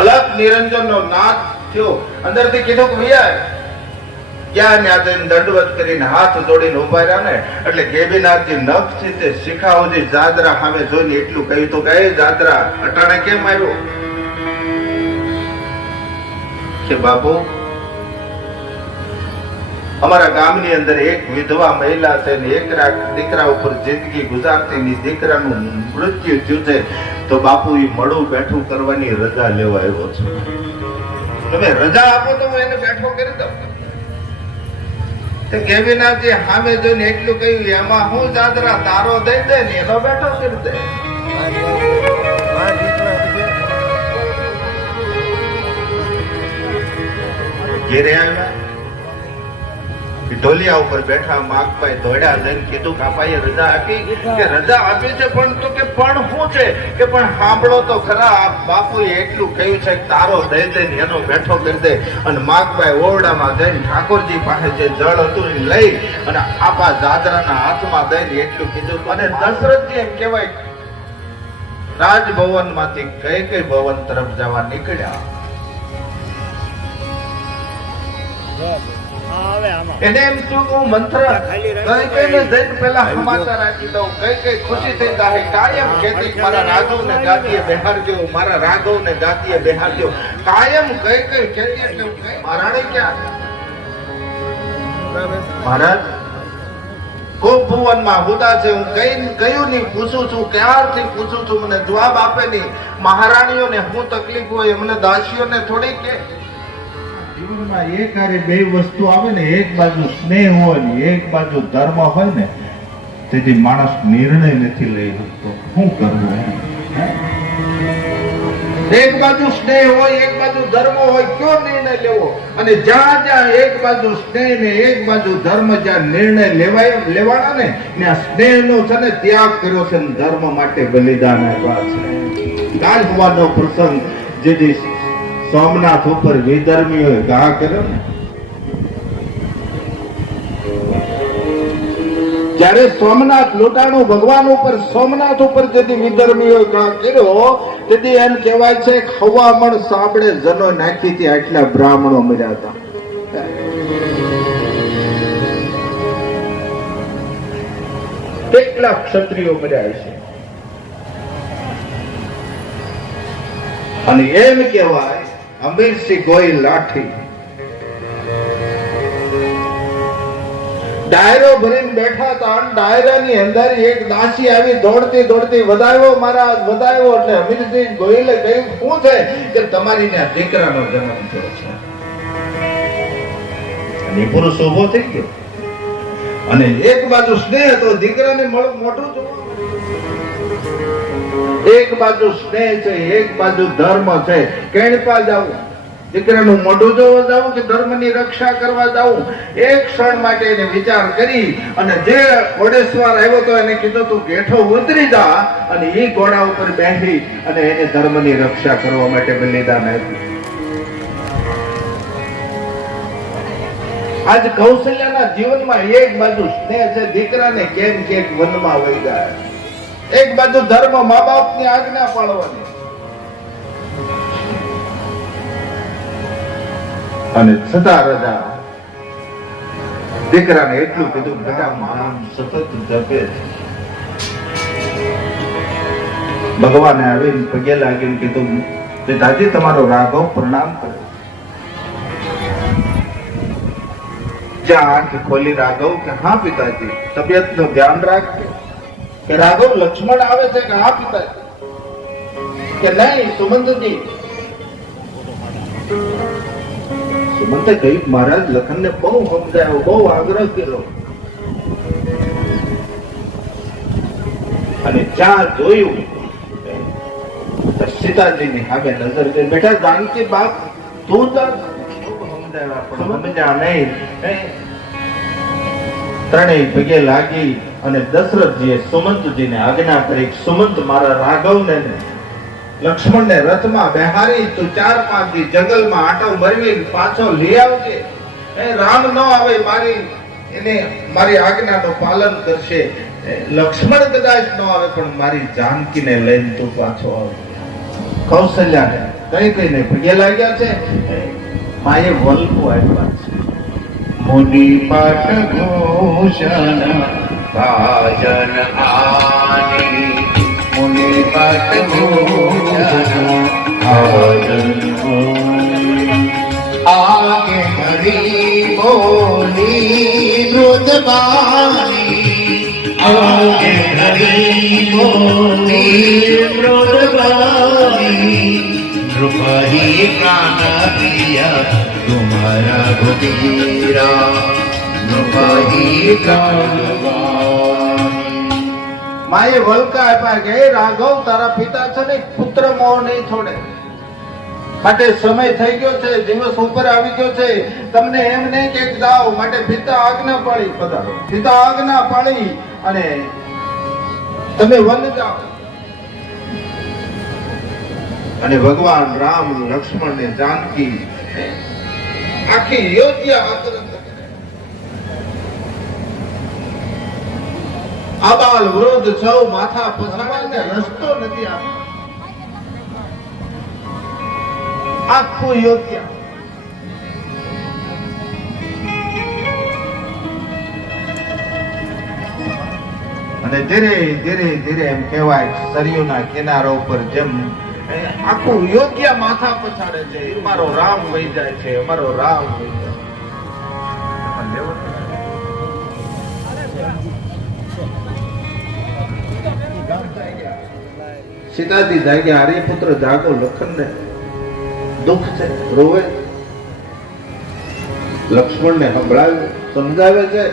અલગ નિરંજન નો નાદ થયો. અંદર થી કીધું કે ભૈયા ક્યાં ન્યા જઈને દંડવત કરીને હાથ જોડીને ઉભા રહ્યા ને એટલે કેબીનાથજી નખ થી તે શિખા સુધી જાદરા સામે જોઈને એટલું કહ્યું તો કે જાદરા અટાણે કેમ આવ્યો? કે બાપુ અમારા ગામની અંદર એક વિધવા મહિલા છે ને એક દીકરા ઉપર જિંદગી ગુજારતી ની દીકરાનું મૃત્યુ થયું છે, તો બાપુ એ મળું બેઠું કરવાની રજા લેવા આવ્યો છે. તમે રજા આપો તો હું એને બેઠો કરી દઉં. કેબીનાથજી સામે જોઈને એટલું કહ્યું, એમાં હું જાદરા તારો દઈ દે ને એનો બેઠો કરી દે. ઘેરે આવ્યા, ઢોલિયા ઉપર બેઠા માગભાઈ દોડ્યા જઈને કીધું કાપાએ રજા આપી? કે રજા આપી છે, પણ તો કે પણ શું છે? કે પણ સાંભળો તો ખરા, બાપુએ એટલું કહ્યું છે કે તારો દઈ દે ને એનો બેઠો કરી દે. અને માગભાઈ ઓરડામાં જઈને ઠાકોરજી પાસે જે જળ હતું એ લઈ અને આપા જાદરાના હાથમાં દઈને એટલું કીધું. અને દશરથજી એમ કહેવાય રાજભવન માંથી કઈ ભવન તરફ જવા નીકળ્યા. એને એમ થયું કે હું મંત્ર કઈ જઈને પેલા સમાચાર આપી દઉં, કઈ ખુશી થઈ જાય. કાયમ કહેતી મારા રાઘવ ને ગાદીએ બેહારજો, મારા રાઘવ ને ગાદીએ બેહારજો, કાયમ કઈ કહેતી. એટલે મહારાણી ક્યાં? મહારાજ ખૂબ ભુવનમાં હુદા છે, હું કયું નહીં પૂછું છું, ક્યારથી પૂછું છું, મને જવાબ આપે નહીં. મહારાણીઓને શું તકલીફ હોય એમને દાસીઓને થોડી કે જીવનમાં એક હારે બે વસ્તુ આવે ને, એક બાજુ સ્નેહ હોય ને એક બાજુ ધર્મ હોય ને, તેથી માણસ નિર્ણય નથી લઈ શકતો. શું કરવું? એક બાજુ સ્નેહ હોય એક બાજુ ધર્મ હોય, કયો નિર્ણય લેવો? અને જ્યાં જ્યાં એક બાજુ સ્નેહ ને એક બાજુ ધર્મ, જ્યાં નિર્ણય લેવાના ને ત્યાં સ્નેહ નો છે ને ત્યાગ કર્યો છે, ધર્મ માટે બલિદાન આપ્યા છે. કાલ હોવાનો પ્રસંગ જેથી સોમનાથ ઉપર વિધર્મીઓએ ઘા કર્યો ને, જ્યારે સોમનાથ લૂંટાણું ભગવાન ઉપર સોમનાથ ઉપર જેથી વિધર્મીઓએ ઘા કર્યો, તેથી એમ કહેવાય છે ખવામણ સાંભળે જનો નાખી હતી આટલા બ્રાહ્મણો મર્યા હતા. કેટલા ક્ષત્રિયો મર્યા છે. અને એમ કહેવાય અમીરસિંહ ગોહિલ લાઠી ડાયરો ભરીને બેઠા હતા, ડાયરાની અંદર એક દાસી આવી દોડતી દોડતી વધાવ્યો મહારાજ, વધાવ્યો. એટલે અમીરસિંહ ગોહિલે કહ્યું શું છે? કે તમારી ને દીકરાનો જન્મ થયો છે. અને પુરુષ ઉભો થઈ ગયો અને એક બાજુ સ્નેહ હતો, દીકરાને મોઢું જોવા, એક બાજુ સ્નેહ છે એક બાજુ ધર્મ છે. કેણપા જાવું, દીકરાનું મોઢું જોવા જાવું કે ધર્મની રક્ષા કરવા જાવું? એક ક્ષણ માટે એને વિચાર કરી અને જે ઘોડેસવાર આવ્યો તો એને કીધું તું ગેઠો ઉતરી જા, અને એ ઘોડા ઉપર બેસી અને એને ધર્મની રક્ષા કરવા માટે બલિદાન આપ્યું. આજ કૌશલ્યાના જીવનમાં એક બાજુ સ્નેહ છે, દીકરાને કેમ કેક વનમાં વહી ગયા, એક બાજુ ધર્મ, મા બાપ ની આજ્ઞા પાળવાની. અને છતાં રજા દીકરાને એટલું કીધું, બેટા નામ સતત જપે. ભગવાને આવીને પગે લાગીને કીધું, પિતાજી તમારો રાઘવ પ્રણામ કરે. જ્યાં આંખ ખોલી રાઘવ કે હા પિતાજી, તબિયત નું ધ્યાન રાખજો. કે રાઘવ લક્ષ્મણ આવે છે કે હા પિતાજી? કે નહીં સુમંતજી. સુમંતે કહ્યું મહારાજ લખનને બહુ સમજાયો, બહુ આગ્રહ કર્યો, અને જ્યાં જોયું સીતાજીની સામે નજર કરી બેટા જાનકી બાપ તું તાર સમજ્યા નહીં. ત્રણેય પગે લાગી અને દશરથજીએ સુમંતજીને આજ્ઞા કરી, સુમંત મારા રાઘવને લક્ષ્મણને રથમાં બેહારી તું 4-5 દી જંગલમાં આંટો મરવી પાછો લઈ આવજે. રામ ન આવે મારી આજ્ઞાનું પાલન કરશે. લક્ષ્મણ કદાચ ન આવે પણ મારી જાનકીને લઈને તું પાછો આવજે. કૌશલ્યાને કઈ પગે લાગ્યા છે. માએ વલ્લભ આપ્યા છે. મુનિ પાઠ ભૂષણ ભાજન આની, મુનિ પાઠ ભૂષણ ભાજન આગે હરી બોલી મૃદબાની, આગે હરી બોલી મૃદબાની, નૃપહી પ્રાણ પ્રિય तुम्हारा बुद्धीरा नृपही प्राणवान. માએ વલકા આપ્યા કે હે રાઘવ તારા પિતા છે ને પુત્ર મોહ નહીં છોડે. માટે સમય થઈ ગયો છે, દિવસ ઉપર આવી ગયો છે. તમને એમ નહીં કે જાઓ, માટે પિતા આજ્ઞા પાડી પધારો. પિતા આજ્ઞા પાડી અને તમે વન જાઓ. અને ભગવાન રામ લક્ષ્મણ ને જાનકી આખી યોધ્યા આબાલ વૃદ્ધ સૌ માથા પછાડને રસ્તો નથી આપતો. આખું યોધ્યા અને ધીરે ધીરે ધીરે એમ કહેવાય સરયુના કિનારા ઉપર જેમ આખું યોગ્ય માથા પછાડે છે. અમારો રામ વહી જાય છે, અમારો રામ વહી જાય. સીતાજી જાગ્યા, આર્યપુત્ર જાગો. લખનને દુઃખ છે, રોવે. લક્ષ્મણને સંભળાવ્યું, સમજાવે છે.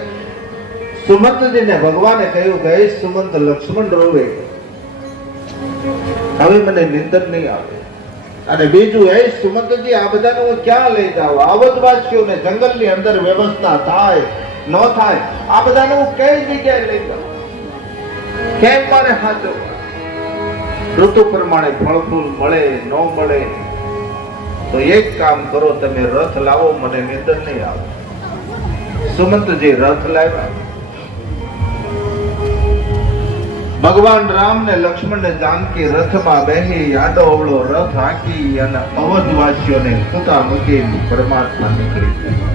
સુમંતજીને ભગવાને કહ્યું કે હે સુમંત, લક્ષ્મણ રોવે, હવે મને નિંદર નહીં આવે. અને બીજું હે સુમંતજી, આ બધાને હું ક્યાં લઈ જાઉં? આવતવાસીઓને જંગલની અંદર વ્યવસ્થા થાય ન થાય, આ બધાને હું કઈ જગ્યાએ લઈ જાઉં? કેમ મારે હાથો? ઋતુ પ્રમાણે ફળ ફૂલ મળે ન મળે તો એક કામ કરો, તમે રથ લાવો, મને નિંદર નહીં આવે. સુમંતજી રથ લાવ્યા. ભગવાન રામ ને લક્ષ્મણ ને જાનકી રથમાં બેહી યાદો અવળો રથ હાંકી અને અવધવાસીઓને સુતા મૂકી પરમાત્મા નીકળી ગયા.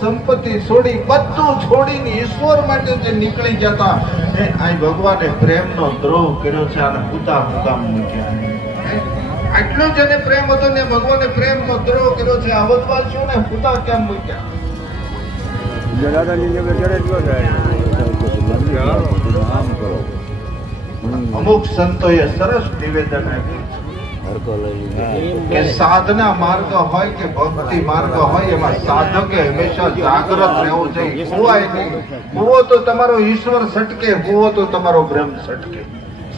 સંપત્તિ છોડી બધું છોડીને ઈશ્વર માટે જે નીકળી જતા, આ ભગવાને પ્રેમનો દ્રોહ કર્યો છે અને પૂતા મુકામ મૂક્યા. આટલો જેને પ્રેમ હતો ને ભગવાને પ્રેમનો દ્રોહ કર્યો છે. અવધવાસીઓને પૂતા કેમ મૂક્યા? અમુક સંતોએ સરસ નિવેદન આપ્યું કે સાધના માર્ગ હોય કે ભક્તિ માર્ગ હોય, એમાં સાધકે હંમેશા જાગૃત રહેવું જોઈએ. ભૂવાય નહીં. ભૂવો તો તમારો ઈશ્વર સટકે, ભૂવો તો તમારો બ્રહ્મ સટકે.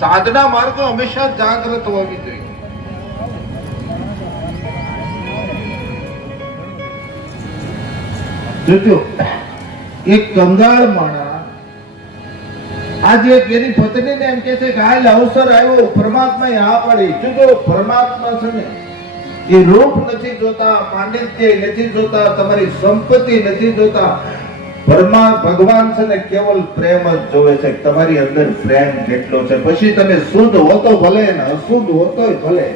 સાધના માર્ગ હંમેશા જાગૃત હોવી જોઈએ. જોજો, એક કંગાળ માણસ આજે એની પત્નીને એમ કે છે કે હાલ અવસર આવ્યો, પરમાત્માએ આ પાડી. જો પરમાત્મા છે ને એ રૂપ નથી જોતા, પાંડિત્ય નથી જોતા, તમારી સંપત્તિ નથી જોતા. ભગવાન છે ને કેવલ પ્રેમ જ જોવે છે. તમારી અંદર પ્રેમ કેટલો છે. પછી તમે શુદ્ધ હો તો ભલે ને અશુદ્ધ હો તો ભલે.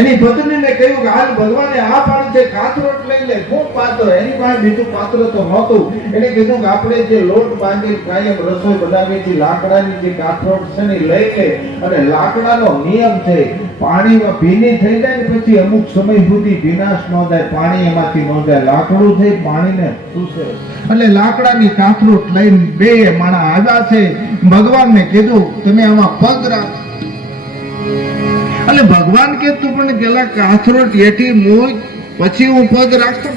એની પત્નીને કહ્યું કે હાલ ભગવાને આ પાડી છે, કાથરોટ લઈ લે. શું પાત્ર? એની પાસે બીજું પાત્ર તો નહોતું. એને કીધું કે આપણે જે લોટ બાંધી કાયમ રસોઈ બનાવીએ છીએ, લાકડાની જે કાથરોટ છે ને લઈ લે. અને લાકડાનો નિયમ છે પાણીમાં ભીની થઈ જાય ને પછી અમુક સમય સુધી ભીનાશ ન થાય, પાણી એમાંથી ન જાય, લાકડું થઈ પાણીને ચૂસે. એટલે લાકડાની કાથરોટ લઈને બે માણા આવ્યા છે, ભગવાનને કીધું તમે આમાં પગ રાખો. એટલે ભગવાન કે તું પણ પેલા કાથરોટ હેઠી મૂક, પછી હું પગ રાખું.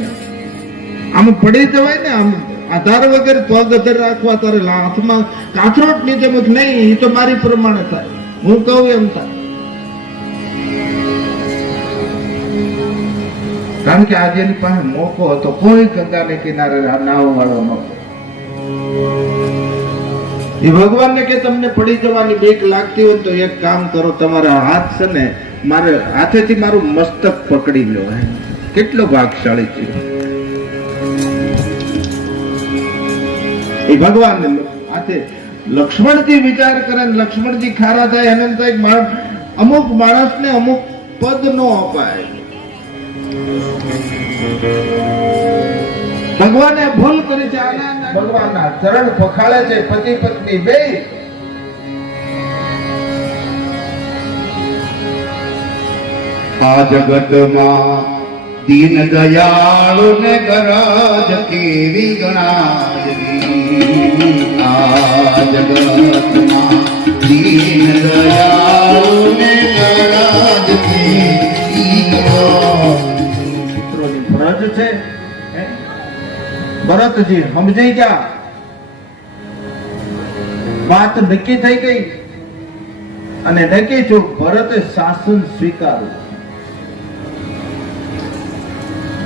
આમ પડી જવાય ને, આમ આધાર વગર પગ અધર રાખવા તારે હાથમાં કાથરોટ નીચે મૂક. નહીં, એ તો મારી પ્રમાણે થાય, હું કહું એમ થાય. કારણ કે આજે એની પાસે મોકો હતો, કોઈ ગંગાને કિનારે નાવ વાળો નહોતો. એ ભગવાનને કે તમને પડી જવાની બીક લાગતી હોય તો એક કામ કરો, તમારા હાથ છે ને મારે હાથેથી મારું મસ્તક પકડી લો. કેટલો ભાગશાળી છે એ ભગવાન. હાથે લક્ષ્મણજી વિચાર કરે, લક્ષ્મણજી ખારા થાય અને થાય અમુક માણસને અમુક પદ નો અપાય. ભગવાને ભૂલ કરી છે, ભગવાનના ચરણ પખાળે છે પતિ પત્ની બે. આ જગતમાં દીન દયાળુ ને ગરજ કેવી ગણાય. આ જગતમાં દીન દયાળુ ને ગરજ કેવી ગણાય. પુત્રોની ફરજ છે. ભરતજી સમજાઈ ગયા, વાત નક્કી થઈ ગઈ અને નક્કી જો ભરતે શાસન સ્વીકાર્યું.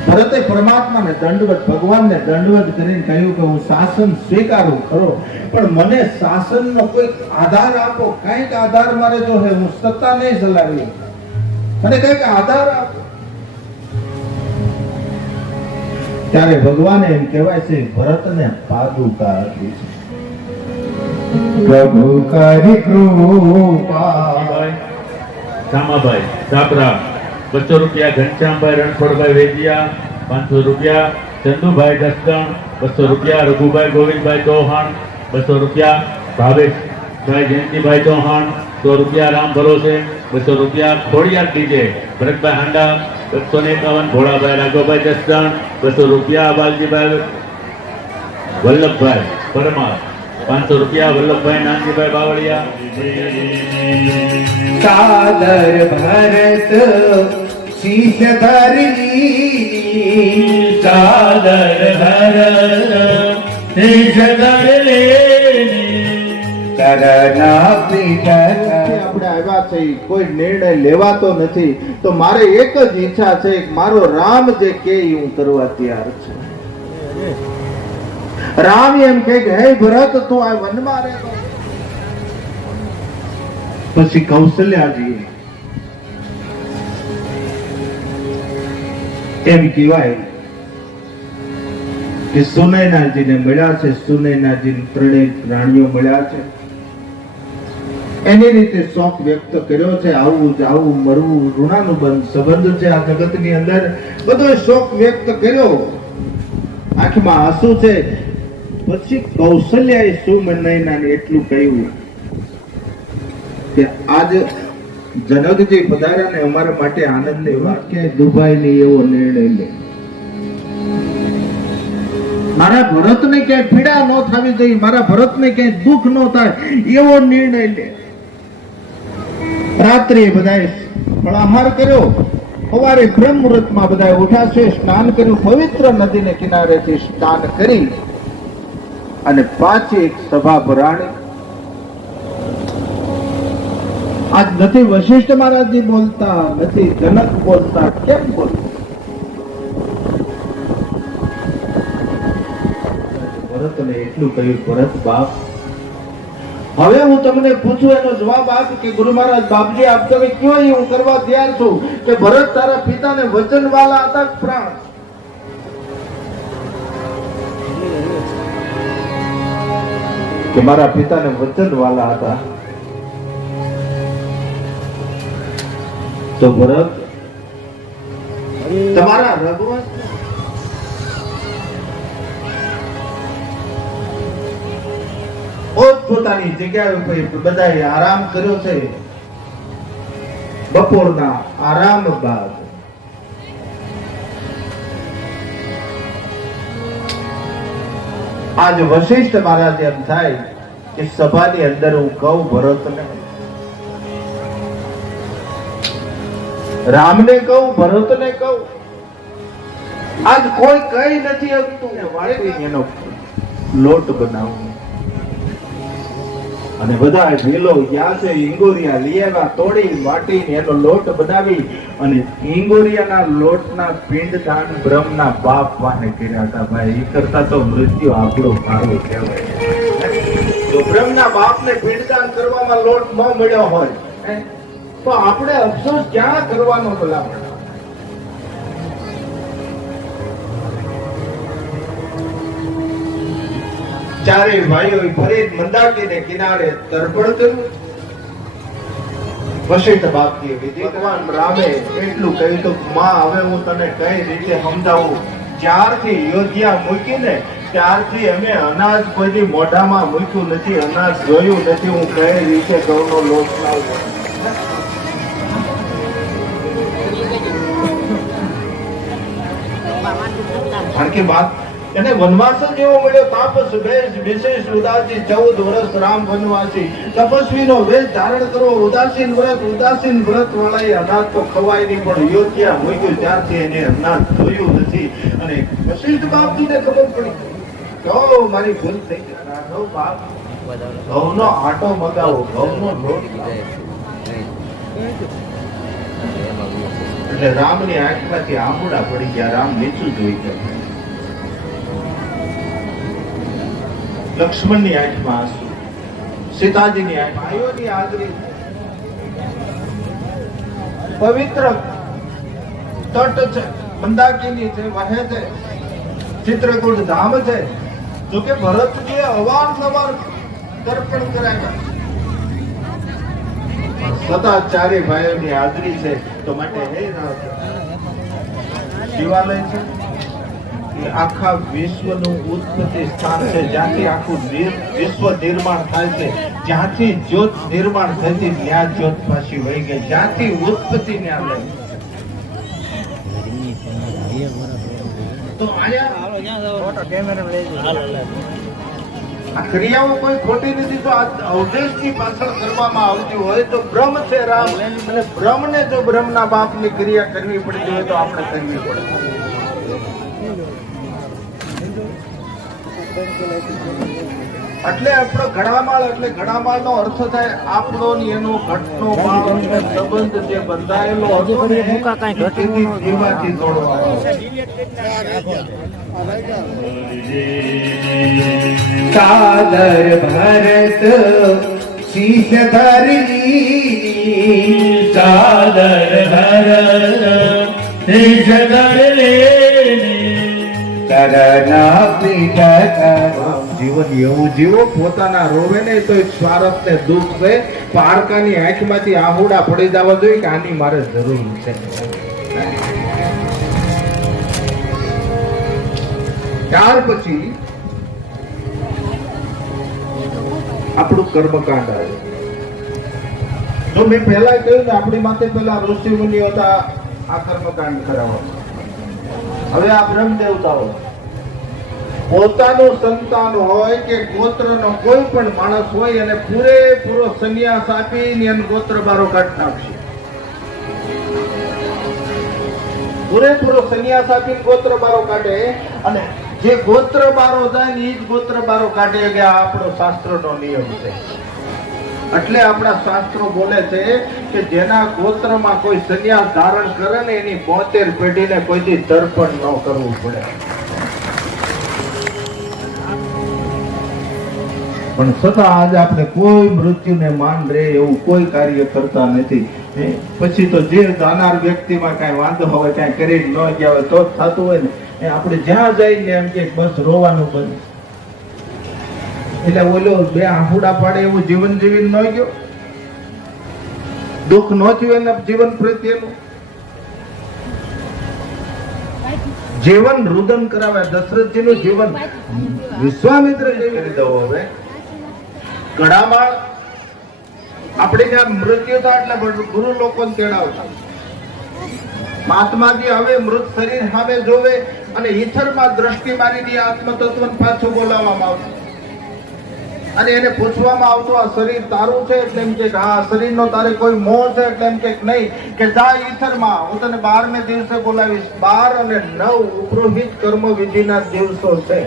ભરતે પરમાત્માને દંડવત, ભગવાનને દંડવત કરીને કહ્યું કે હું શાસન સ્વીકારું ખરો, પણ મને શાસનનો કોઈ આધાર આપો, કઈક આધાર મારે જો હે, હું સત્તા નહીં ચલાવી, મને કઈક આધાર આપો. ત્યારે ભગવાને એમ કહેવાય છે ભરતને પાદુકા આપી છે. પ્રભુ કરી કૃપા. શામાભાઈ દાપરા 200 રૂપિયા, ઘનશ્યામભાઈ રણછોડભાઈ વેદિયા 500 રૂપિયા, ચંદુભાઈ દસદણ 200 રૂપિયા, રઘુભાઈ ગોવિંદભાઈ ચૌહાણ 200 રૂપિયા, ભાવેશભાઈ જયંતિભાઈ ચૌહાણ 100 રૂપિયા, રામ ભરોસે 200 રૂપિયા, ખોડિયાર ડીજે ભરતભાઈ હાંડા 251, ભોળાભાઈ રાઘવભાઈ જસદણ 200 રૂપિયા, બાલજીભાઈ વલ્લભભાઈ પરમાર 500 રૂપિયા, વલ્લભભાઈ નાનજીભાઈ બાવળિયા. સાદર ભરત શીશ ધરી, સાદર ભરત શીશ ધરી, કરના પીઠ. આપણે આવ્યા છે, કોઈ નિર્ણય લેવાતો નથી, તો મારે એક જ ઈચ્છા છે, મારો રામ જે કે હું કરવા તૈયાર છું. રામ એમ કહે કે હે ભરત તું આ વનમાં રહે. પછી કૌશલ્યાજી એમ કહેવાય કે સુનયનાજીને મળ્યા છે, સુનયનાજીને ત્રણેય રાણીઓ મળ્યા છે, એની રીતે શોખ વ્યક્ત કર્યો છે. આવું જાવું મરવું ઋણાનુબંધ સંબંધ છે આ જગતની અંદર, બધો શોખ વ્યક્ત કર્યો, આંખમાં આંસુ છે. પછી કૌશલ્યાએ સુનયનાને એટલું કહ્યું કે આજ જનકજી પધાર્યા ને અમારા માટે આનંદની વાત કે દુભાઈ નહીં એવો નિર્ણય લે. મારા ભરતને ક્યાંય પીડા ન થવી જોઈએ, મારા ભરતને ક્યાંય દુઃખ ન થાય એવો નિર્ણય લે. રાત્રે બધાએ ફળાહાર કર્યો, સવારે બ્રહ્મ મુહૂર્તમાં બધાએ ઉઠ્યા છે, સ્નાન કર્યું, પવિત્ર નદીને કિનારેથી સ્નાન કરી અને પાછી એક સભા ભરાણી. આજ નથી વશિષ્ઠ મહારાજજી બોલતા, નથી જનક બોલતા, કેમ બોલતા? ભરતને એટલું કહ્યું, ભરત બાપ હવે હું તમને પૂછું એનો જવાબ આપ કે ગુરુ મહારાજ બાપજી આપ તમે કયો હું કરવા તૈયાર છું. કે ભરત તારા પિતાને વચન વાલા હતા પ્રાણ. કે મારા પિતાને વચન વાલા હતા. તો ભરત તમારા રઘુવંશ પોતાની જગ્યા ઉપર બધાએ આરામ કર્યો છે. બપોરના આરામ બાદ આજ વશિષ્ઠ મહારાજ એમ થાય કે સભાની અંદર હું કહું ભરતને, રામને કહું, ભરતને કહું, આજ કોઈ કઈ નથી શકતું કે વાળી એનો લોટ બનાવું. અને બધા ભીલો ગયા છે, ઈંગોરિયા લઈ આવ્યા, તોડી વાટીને એનો લોટ બનાવી અને ઈંગોરિયાના લોટના પિંડદાન બ્રહ્મના બાપ વાને કર્યા હતા. ભાઈ એ કરતા તો મૃત્યુ આપણું સારું કહેવાય. જો બ્રહ્મના બાપને પિંડદાન કરવામાં લોટ ન મળ્યો હોય તો આપણે અફસોસ ક્યાં કરવાનો ભલા? ચારે ભાઈઓ ફરીદ મંદાકીને કિનારે તર્પણ કર્યું. વશિષ્ઠ બાપજીએ વિધિવાન રામે એટલું કહ્યું તો માં હવે હું તને કઈ રીતે સમજાવું, જ્યારથી અયોધ્યા મૂકીને ત્યારથી અમે અનાજ કોઈ મોઢામાં મૂક્યું નથી, અનાજ જોયું નથી, હું કઈ રીતે ઘઉંનો લોટ લાવું. કારણ કે વાત એને વનવાસ જ એવો મળ્યો, તાપસ વેશ વિશેષ ઉદાસી, 14 વર્ષ રામ વનવાસી, તપસ્વીનો વેશ ધારણ કરો, ઉદાસીન વ્રત વાળાએ અનાજ તો ખવાય નહીં, પણ અયોધ્યા મૂક્યું ત્યારથી એને અનાજ જોયું નથી. અને વશિષ્ઠ બાપજીને ખબર પડી, કહો મારી ભૂલ થઈ ગઈ, રાઘવ બાપ ઘઉંનો આટો મગાવો, ઘઉંનો લોટ એટલે રામની આંખમાંથી આંબુડા પડી ગયા. રામ નીચું જોઈ ગયા. લક્ષ્મણની આંખમાં આંસુ, સીતાજીની આંખમાં, ભાઈઓની હાજરી, પવિત્ર તટ છે, મંદાકિની છે, વહે છે, ચિત્રકૂટ ધામ છે. જો કે ભરતજીએ અવારનવાર તર્પણ કરાવ્યા, છતાં ચારે ભાઈઓની હાજરી છે તો માટે હે રામ, શિવાલય છે એ આખા વિશ્વનું ઉત્પત્તિ સ્થાન છે, જ્યાંથી આખું વિશ્વ નિર્માણ થાય છે, જ્યાંથી જ્યોત નિર્માણ થતી ત્યાં જ્યોત પાછી વહી ગઈ, જ્યાંથી ઉત્પત્તિ ત્યાં લઈ. તો આ ક્રિયાઓ કોઈ ખોટી નથી. તો આ અવદેશની પાછળ કરવામાં આવતી હોય તો બ્રહ્મ છે રામ, અને બ્રહ્મને જો બ્રહ્મના બાપની ક્રિયા કરવી પડતી હોય તો આપણે કરવી પડે. એટલે આપણો ઘડામાળ, એટલે ઘડામાળ નો અર્થ થાય આપણો ને એનો ઘટનો માળ સંબંધ જે બંધાયેલો હતો ને જીવાથી તોડવાનો. સાદર ભરત શીશ ધરી, સાદર ભરત શીશ ધરી, કરના પીઠ જીવન એવું જીવો, પોતાના રોવે નહીં તો સ્વાર્થ ને દુઃખ છે. પારકાની આંખમાંથી આહુડા પડી જવા જોઈએ કે આની મારે જરૂર છે. ત્યાર પછી આપણું કર્મકાંડ આવ્યું. જો મેં પહેલા કહ્યું ને આપણી માથે પેલા ઋષિ મુનિઓ હતા આ કર્મકાંડ કરાવવા. હવે આ બ્રહ્મ દેવતાઓ પોતાનું સંતાન હોય કે ગોત્રનો કોઈ પણ માણસ હોય અને પૂરેપૂરો સંન્યાસ આપીને એનો ગોત્ર બારો કાઢી નાખશે. પૂરેપૂરો સંન્યાસ આપીને ગોત્ર બારો કાઢે, અને જે ગોત્ર બારો જાય ને એ જ ગોત્ર બારો કાઢે કે આ આપણો શાસ્ત્રનો નિયમ છે. એટલે આપણા શાસ્ત્રો બોલે છે કે જેના ગોત્રમાં કોઈ સંન્યાસ ધારણ કરે ને એની 72 પેઢીને કોઈથી તર્પણ ન કરવું પડે. પણ છતાં આજે આપણે કોઈ મૃત્યુને માન રહે એવું કોઈ કાર્ય કરતા નથી. પછી તો જે જાનાર વ્યક્તિમાં કઈ વાંધો હોય, કઈ કરી ન ગયા હોય તો જ થતું હોય ને, આપણે જ્યાં જઈને એમ કે બસ રોવાનું બંધ. એટલે ઓલો બે આહુડા પાડે એવું જીવન જીવી ન ગયો, દુઃખ ન થયું એના જીવન પ્રત્યેનું. જીવન રુદન કરાવે. દશરથજીનું જીવન વિશ્વામિત્ર જેવી કરી દો. હવે ઘડામાળ આપણે જ્યાં મૃત્યુ થાય એટલે ગુરુ લોકોને તેડાવતા. મહાત્માજી હવે મૃત શરીર સામે જોવે અને ઈથરમાં દ્રષ્ટિ મારીને આત્મતત્વને પાછું બોલાવવામાં આવતું અને એને પૂછવામાં આવતું આ શરીર તારું છે એટલે એમ કે હા શરીરનો તારે કોઈ મોહ છે એટલે એમ કે નહીં કે જા ઈથરમાં હું તને 12મે દિવસે બોલાવીશ. 12 અને 9 ઉપરોહિત કર્મ વિધિના દિવસો છે.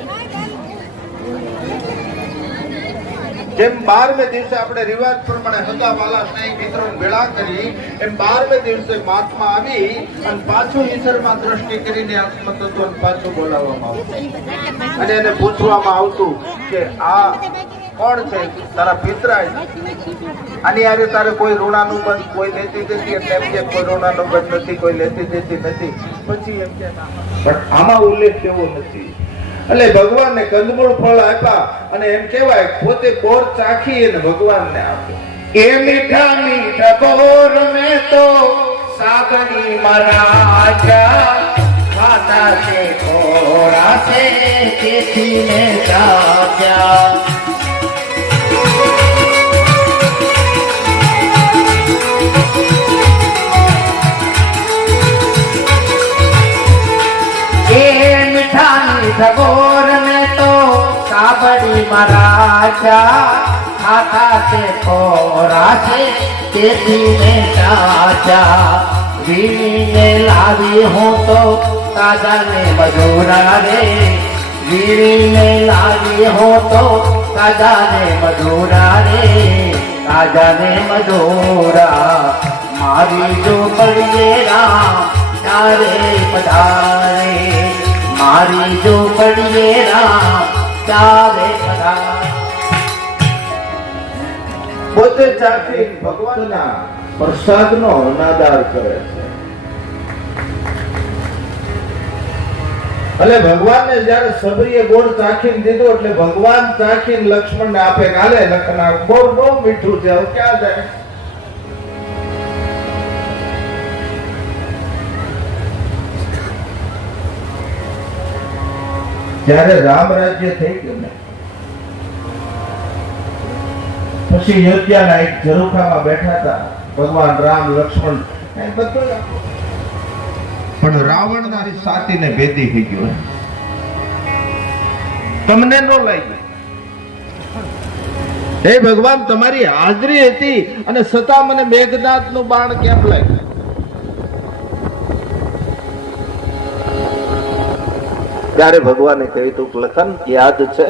જેમ 12મે દિવસે આપણે રિવાજ પ્રમાણે હગા વાલા સ્નેહી મિત્રોને ભેળા કરી એમ 12મે દિવસે મહાત્મા આવી અને પાછું ઈશ્વરમાં દ્રષ્ટિ કરીને આત્મતત્વને પાછું બોલાવવામાં આવતું અને એને પૂછવામાં આવતું કે આ કોણ છે? તારા પિતરાય. આની હારે તારે કોઈ ઋણાનુબંધ કોઈ લેતી દેતી એટલે એમ કે કોઈ ઋણાનુબંધ નથી, કોઈ લેતી દેતી નથી. પછી એમ કે પણ આમાં ઉલ્લેખ એવો નથી. એટલે ભગવાનને કંદમૂળ ફળ આપ્યા અને એમ કહેવાય પોતે બોર ચાખી અને ભગવાનને આપ્યો. એ મીઠા મીઠા બોર में तो सागरी महाराजा खाता से थोड़ा से किसी ने साजा बोर में तो काबड़ी महाराजा खाता से थोड़ा से तेजी में चाचा वीणी में लावी हूँ तो ताजा ने मधुरा रे वीणी में लावी हूँ तो ताजा ने मधुरा रे ताजा ने मधुरा मारी जो पड़िए राम चारे पधारे मारी जो पड़िए राम चारे पधारे. પોતે ચાખી ભગવાનના પ્રસાદનો અનાદર કરે છે. એટલે ભગવાનને જયારે સબરીએ ગોળ ચાખીને દીધો એટલે ભગવાન ચાખીને લક્ષ્મણને આપે ગાલે લખના ગોળ બહુ મીઠું છે હવે ક્યાં જાય. જ્યારે રામ રાજ્ય થઈ ગયું ને પછી અયોધ્યાના એક ઝરૂખામાં બેઠા હતા ભગવાન રામ લક્ષ્મણ બધું પણ રાવણ મારી સાતીને ભેદી થઈ ગયો. તમને ન લાગ્યું? હે ભગવાન તમારી હાજરી હતી અને છતાં મને મેઘનાદ નું બાણ કેમ લાગ્યું? ત્યારે ભગવાને કહ્યું તું લખન યાદ છે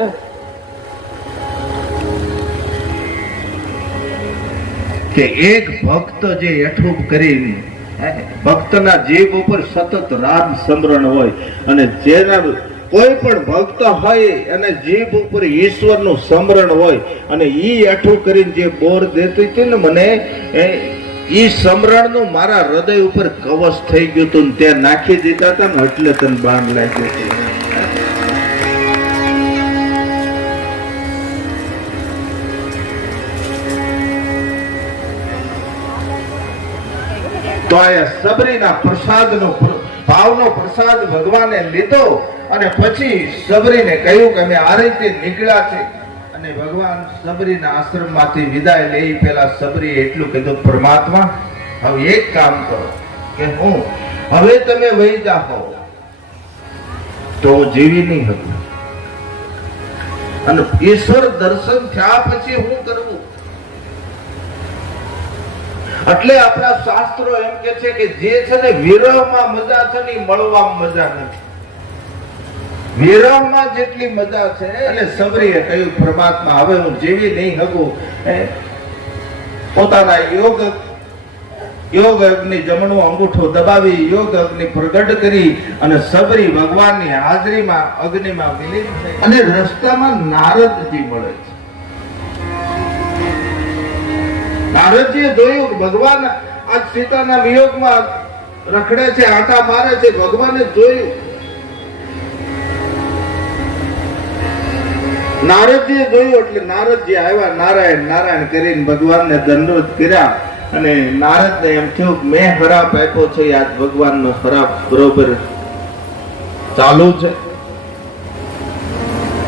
કે એક ભક્ત જે એઠું કરીને ભક્તના જીભ ઉપર સતત રામ સ્મરણ હોય અને જેના કોઈ પણ ભક્ત હોય અને જીભ ઉપર ઈશ્વરનું સ્મરણ હોય અને ઈ એઠું કરીને જે બોર દેતી હતી ને મને ઈ સ્મરણનું મારા હૃદય ઉપર કવચ થઈ ગયું હતું ને ત્યાં નાખી દીધા હતા ને એટલે તને બાણ લાગ્યું હતું. તો આ સબરીના પ્રસાદનો ભાવનો પ્રસાદ ભગવાને લીધો અને પછી સબરીને કહ્યું કે અમે આ રીતે નીકળ્યા છે અને ભગવાન સબરીના આશ્રમમાંથી વિદાય લઈ પહેલા સબરીએ એટલું કીધું પરમાત્મા હવે એક કામ કરો કે હું હવે તમે વહી જાઓ તો હું જીવી નહીં શકું અને ઈશ્વર દર્શન થયા પછી હું કરવું. એટલે આપણા શાસ્ત્રો એમ કે છે કે જે છે ને વિરહમાં મજા છે ને મળવામાં મજા નથી. વિરહમાં જેટલી મજા છે એટલે સબરીએ કહ્યું પરમાત્મા હવે હું જીવી નહીં શકું. પોતાના યોગ અગ્નિ જમણો અંગૂઠો દબાવી યોગ અગ્નિ પ્રગટ કરી અને સબરી ભગવાનની હાજરીમાં અગ્નિમાં વિલીન થઈ. અને રસ્તામાં નારદજી મળે છે. નારદજીએ જોયું કે ભગવાન આ સીતાના વિયોગમાં રખડે છે, આંટા મારે છે. ભગવાને જોયું. નારદજીએ જોયું એટલે નારદજી આવ્યા નારાયણ નારાયણ કરીને ભગવાનને દંડવત કર્યા અને નારદને એમ થયું કે મેં હરાપ આપ્યો છે આજ ભગવાનનો હરાપ બરોબર ચાલુ છે.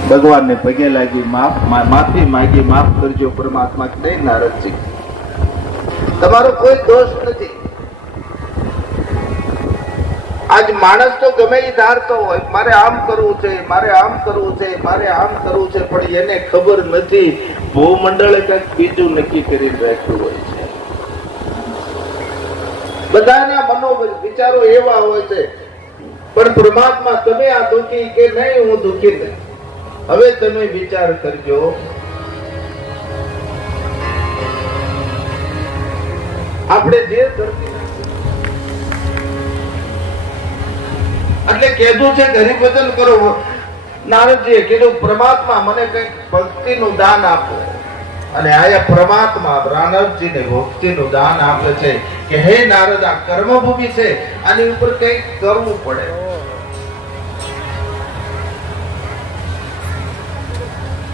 ભગવાનને પગે લાગી માફી માંગી માફ કરજો પરમાત્મા કે નહીં નારદજી તમારો કોઈ દોષ નથી. આજ માણસ તો ગમે એ ધારતો હોય, મારે આમ કરવું છે, મારે આમ કરવું છે, મારે આમ કરવું છે, પણ એને ખબર નથી ભૂમંડળે કંઈક બીજું નક્કી કરી રાખ્યું હોય છે. બધાના મનો વિચારો એવા હોય છે, પણ પરમાત્મા તમે આ દુઃખી કે નહીં, હું દુઃખી નહીં. હવે તમે વિચાર કરજો, આપણે જે ધરતી એટલે કીધું છે કે હરિભજન કરો. નારદજીએ કીધું પરમાત્મા મને કંઈક ભક્તિનું દાન આપો, અને આયા પરમાત્મા નારદજીને ભક્તિનું દાન આપે છે કે હે નારદ, આ કર્મભૂમિ છે, આની ઉપર કંઈક કરવું પડે.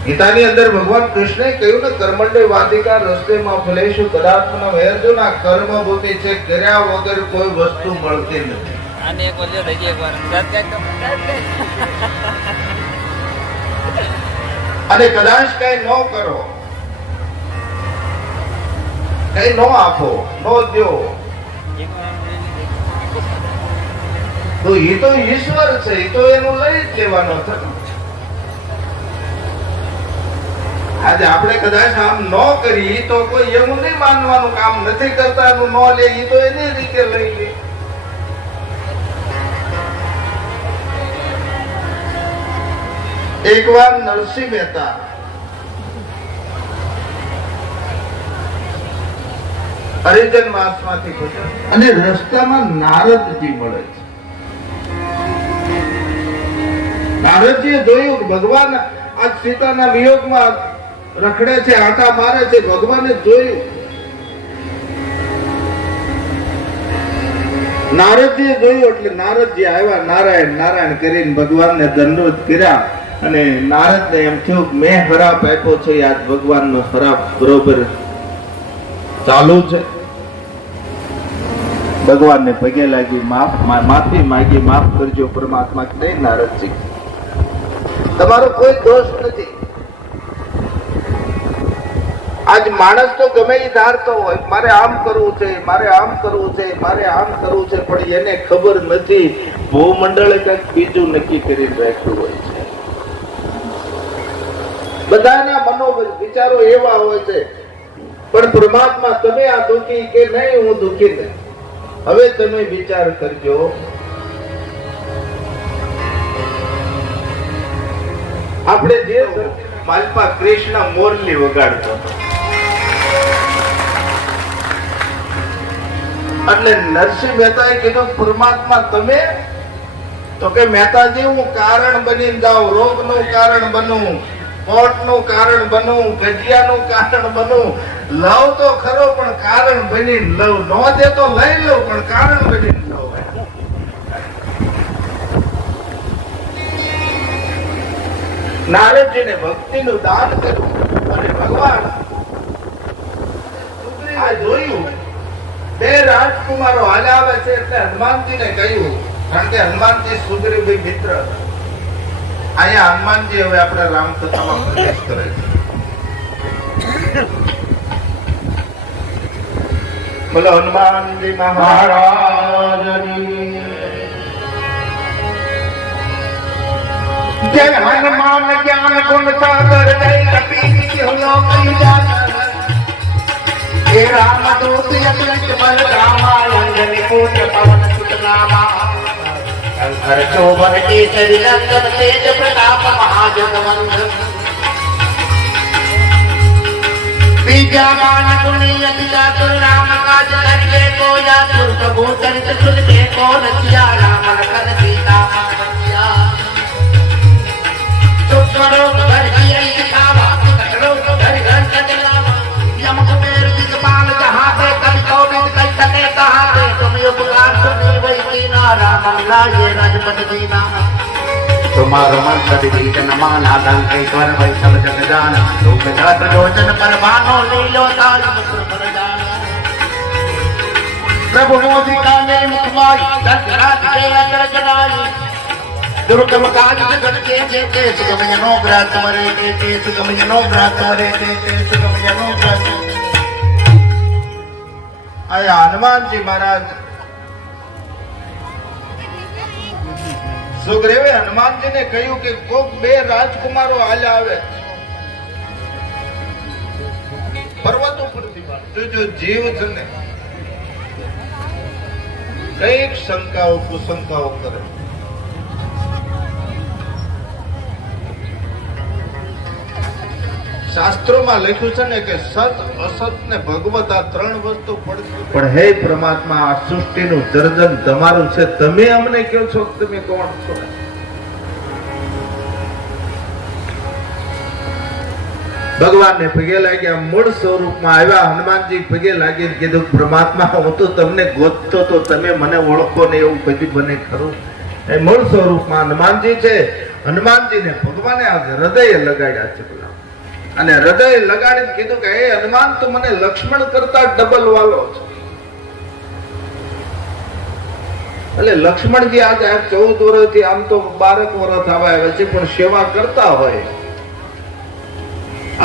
ગીતાની અંદર ભગવાન કૃષ્ણે કહ્યું ને, કર્મંડે વાધિકા રસ્તેમાં ફલેશુ કદાત્મન વેરજો. ના કર્મભૂમિ છે, કર્યા વગર કોઈ વસ્તુ મળતી નથી. આને એક બોલ્યો થઈ ગયો એકવાર અને કદાચ કઈ ન કરો, કઈ ન આપો, ન દો, તો એ તો ઈશ્વર છે, એ તો એનું લઈ જ લેવાનો છે. આજે આપણે કદાચ આમ ન કરી તો કોઈ એવું નહીં માનવાનું કામ નથી કરતા, એનું ન લે, એ તો એની રીતે લઈ લે. એકવાર નરસિંહ મહેતા હરિજન વાસમાંથી ગુજરે અને રસ્તામાં નારદજી મળે છે. નારદજીએ જોયું કે ભગવાન આજ સીતાના વિયોગમાં રખડે છે, આંટા મારે છે. ભગવાને જોયું, નારદજીએ જોયું એટલે નારદજી આવ્યા, નારાયણ નારાયણ કરીને ભગવાનને દંડવત કર્યા. અને નારદને એમ થયું કે મેં હરાપ આપ્યો છે, આજ ભગવાનનો હરાપ બરોબર ચાલુ છે. ભગવાનને પગે લાગી માફી માંગી, માફ કરજો પરમાત્મા. કે નહીં નારદજી, તમારો કોઈ દોષ નથી. આજ માણસ તો ગમે એ ધારતો હોય, મારે આમ કરવું છે, મારે આમ કરવું છે, મારે આમ કરવું છે, પણ એને ખબર નથી ભૂમંડળે કંઈક બીજું નક્કી કરી રાખ્યું હોય છે. બધાના મનો વિચારો એવા હોય છે, પણ પરમાત્મા તમે આ દુઃખી કે નહીં, હું દુઃખી નહીં. હવે તમે વિચાર કરજો, આપણે જે માલપા કૃષ્ણ મોરલી વગાડતો એટલે નરસિંહ મહેતાએ કીધું પરમાત્મા તમે, તો કે મહેતાજી હું કારણ બનીને જાઉં, રોગનું કારણ બનું, કોટનું કારણ બનું, ગજિયાનું કારણ બનું, લવ તો ખરો પણ કારણ બનીને લવ, ન દે તો લઈ લઉં પણ કારણ બનીને લવ. નારદજીને ભક્તિનું દાન કર્યું અને ભગવાન આ જોયું બે રાજકુમારો હાલ્યા આવે છે એટલે હનુમાનજીને કહ્યું, કારણ કે હનુમાનજી સુગ્રીવી મિત્ર. અહીંયા હનુમાનજી હવે આપણે રામકથામાં પ્રવેશ કરે છે. બોલો હનુમાનજી મહારાજની જય. હનુમાન જ્ઞાન ગુણ સાગર જય કપી હોલો કઈ જાત हे राम दूत यशवंत बल रामा अंजनी पुत्र पवन सुत नामा अंकर शोभन केसरी नंदन तेज प्रताप महाजगवंदन विद्यावान गुणी अति चातुर राम काज करिए को यातुर प्रभु चरित सुन के को रचिया राम लखन सीता बचिया सूक्ष्म रोग भर किया सिखावा कठोर भर घर चलावा यमक मेर दिगपाल जहाँ से कभी कौविद कई सके कहाँ से तुम उपकार सुनी वही कीना राम मिलाए राजपद दीना तुम्हारो मंत्र विभीत न माना लंकेश्वर वही सब जग जाना लोक जगत लोचन पर मानो लीलो ताल पर जाना प्रभु मोदिका ने मुखमाई दशरथ के अंदर जनाई दुर्गम काज जगत के जेते सुगम जनो व्रत मरे ते सुगम जनो व्रत मरे ते सुगम जनो व्रत અહીંયા હનુમાનજી મહારાજ સુગ્રીવે હનુમાનજીને કહ્યું કે કોક બે રાજકુમારો હાલ્યા આવે પર્વત ઉપરથી જો જીવ છે ને કઈક શંકાઓ કુશંકાઓ કરે. શાસ્ત્રોમાં લખ્યું છે ને કે સત અસત ને ભગવત આ ત્રણ વસ્તુ પડશે. પણ હે પરમાત્મા, આ સૃષ્ટિનું સર્જન તમારું છે, તમે અમને કહો છો કે તમે કોણ છો? ભગવાનને પગે લાગ્યા, મૂળ સ્વરૂપમાં આવ્યા. હનુમાનજી પગે લાગીને કીધું, પરમાત્મા હું તો તમને ગોતતો તો તમે મને ઓળખો ને એવું કદી બને ખરું? એ મૂળ સ્વરૂપમાં હનુમાનજી છે. હનુમાનજીને ભગવાને આ હૃદય લગાડ્યા છે અને હૃદય લગાડીને કીધું કે હે હનુમાન, તું મને લક્ષ્મણ કરતા ડબલ વાલો છે. એટલે લક્ષ્મણજી આજે 14 વર્ષથી, આમ તો 12 વર્ષ થવા આવ્યા છે, પણ સેવા કરતા હોય.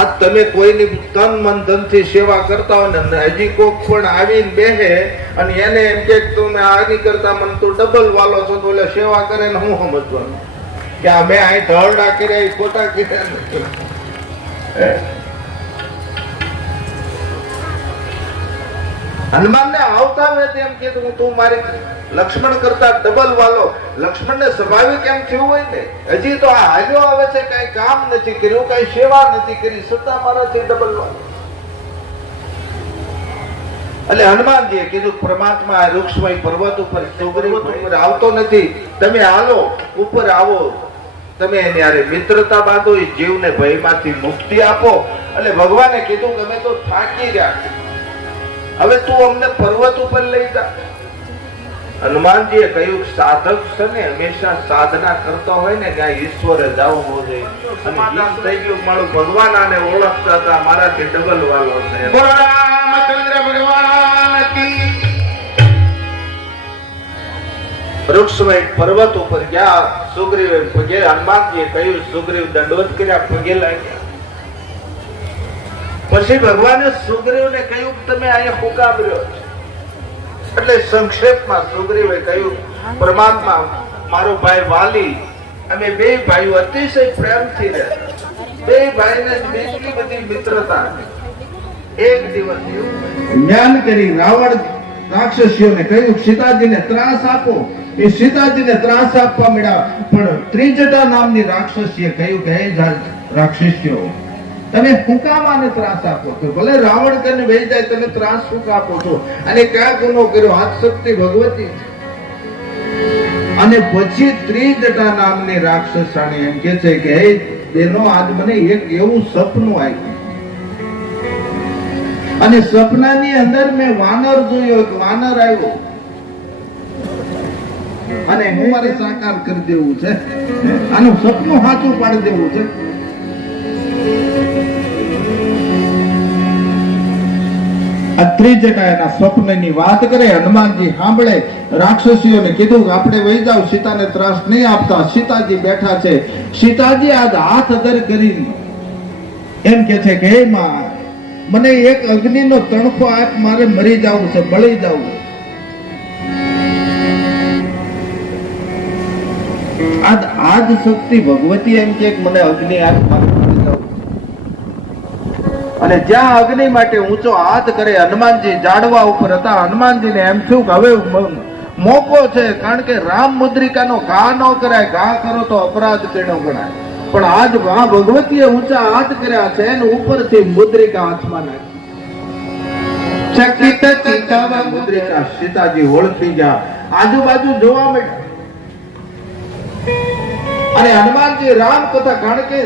આજ તમે કોઈની તન મન ધન થી સેવા કરતા હોય ને હજી કોક પણ આવીને બેહે અને એને એમ કે તમે આની કરતા મને તો ડબલ વાલો છો, તો એટલે સેવા કરે ને હું સમજવાનું કે આ મેં અહીં ઢળડા કર્યા ખોટા કર્યા. હનુમાન ને આવતા હોય એમ કીધું તું મારી લક્ષ્મણ કરતા ડબલ વાલો. લક્ષ્મણ ને સ્વાભાવિક એમ થયું હોય ને, હજી તો આ હાલ્યો આવે છે, કઈ કામ નથી કર્યું, કઈ સેવા નથી કરી, છતાં મારાથી ડબલ વાલો. એટલે હનુમાનજીએ કીધું, પરમાત્મા આ વૃક્ષમય પર્વત ઉપર સુગ્રીવ ઉપર આવતો નથી, તમે હાલો ઉપર આવો, તમે એની હારે મિત્રતા બાંધો, એ જીવને ભયમાંથી મુક્તિ આપો. એટલે ભગવાને કીધું કે અમે તો થાકી ગયા, હવે તું અમને પર્વત ઉપર લઈ જા. હનુમાનજીએ કહ્યું, સાધક છે ને હંમેશા સાધના કરતો હોય ને ત્યાં ઈશ્વરે જવું હોવું જોઈએ. સમાધાન થઈ ગયું, મારું ભગવાન આને ઓળખતા હતા, મારાથી ડબલ વાલો છે. રામચંદ્ર ભગવાન કી. વૃક્ષમય પર્વત ઉપર ગયા. સુગ્રીવે પગે, હનુમાનજીએ કહ્યું, સુગ્રીવ દંડવત કર્યા, પગે લાગ્યા. પછી ભગવાને સુગ્રીવને કહ્યું, તમે અહીંયા હુકામ રહ્યો છો? એટલે સંક્ષેપમાં સુગ્રીવે કહ્યું, પરમાત્મા, મારો ભાઈ વાલી, અમે બે ભાઈઓ અતિશય પ્રેમથી રહેતા, બે ભાઈને એટલી બધી મિત્રતા. એક દિવસ જ્ઞાન કરી રાવણ રાક્ષસીઓને કહ્યું, સીતાજીને ત્રાસ આપો. એ સીતાજીને ત્રાસ આપવા મળ્યા, પણ ત્રિજટા નામની રાક્ષસીએ કહ્યું કે હે રાક્ષસીઓ, તમે શું કામ આને ત્રાસ આપો છો? ભલે રાવણ કરીને વહી જાય, તમે ત્રાસ શું આપો છો? અને ક્યાં ગુનો કર્યો? હાથ શક્તિ ભગવતી. અને પછી ત્રિજટા નામની રાક્ષસાણી એમ કે છે કે હે બેનો, આજ મને એક એવું સપનું આવ્યું અને સપનાની અંદર મેં વાનર જોયો, એક વાનર આવ્યો અને હું મારે સાકાર કરી દેવું છે, આનું સપનું સાચું પાડી દેવું છે. આ ત્રિજટા એના સ્વપ્નની વાત કરે. હનુમાનજી સાંભળે. રાક્ષસીઓને કીધું કે આપણે વહી જાવ, સીતાને ત્રાસ નહીં આપતા. સીતાજી બેઠા છે. સીતાજી આજ હાથ અદર કરી એમ કે છે કે હે માં, મને એક અગ્નિનો તણખો આપ, મારે મરી જવું છે, બળી જવું. આજ શક્તિ ભગવતી એમ કે મને અગ્નિ આપ, મારે મરી જવું. અને જ્યાં અગ્નિ માટે ઊંચો હાથ કરે, હનુમાનજી જાડવા ઉપર હતા. હનુમાનજીને એમ થયું કે હવે મોકો છે, કારણ કે રામ મુદ્રિકાનો ઘા ન કરાય, ઘા કરો તો અપરાધ કેનો ગણાય. પણ આજ આ ભગવતીએ ઊંચા હાથ કર્યા છે અને ઉપરથી મુદ્રિકા હાથમાં નાખી. ચકિત ચિત્તવ મુદ્રિકા. સીતાજી ઓળખી ગયા, આજુબાજુ જોવા મળ્યા. અને હનુમાનજી રામ કથા, કારણ કે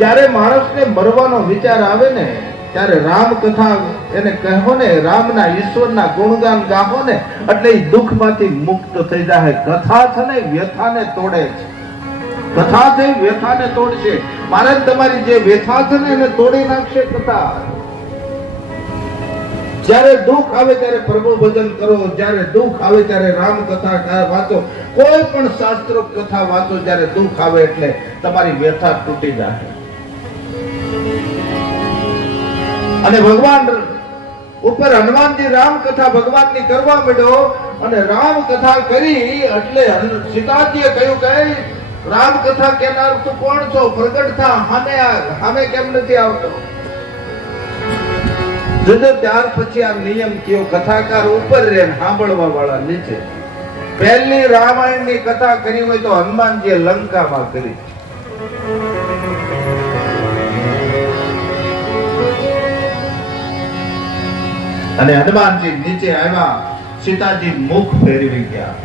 જયારે માણસને મરવાનો વિચાર આવે ને, ત્યારે રામ કથા એને કહો ને, રામના ઈશ્વરના ગુણગાન ગાહો ને, એટલે એ દુઃખમાંથી મુક્ત થઈ જાય. કથા છે ને વ્યથાને તોડે છે. કથા છે વ્યથાને તોડશે. મહારાજ તમારી જે વ્યથા છે ને એને તોડી નાખશે કથા. જ્યારે દુઃખ આવે ત્યારે પ્રભુ ભજન કરો, જ્યારે દુઃખ આવે ત્યારે રામ કથા વાંચો, કોઈ પણ શાસ્ત્ર કથા વાંચો. જ્યારે દુઃખ આવે એટલે તમારી વ્યથા તૂટી જાય. અને ભગવાન ઉપર હનુમાનજી રામ કથા ભગવાનની કરવા માંડ્યો અને રામ કથા કરી એટલે સીતાજીએ કહ્યું કે રામ કથા કેનાર તું કોણ છો? પ્રગટ થા, સામે કેમ નથી આવતો? જોજો ત્યાર પછી આ નિયમ કયો, કથાકાર ઉપર રહે સાંભળવા વાળા નીચે. પહેલી રામાયણની કથા કરી હોય તો હનુમાનજીએ લંકામાં કરી. અને હનુમાનજી નીચે આવ્યા, સીતાજી મુખ ફેરવી ગયા.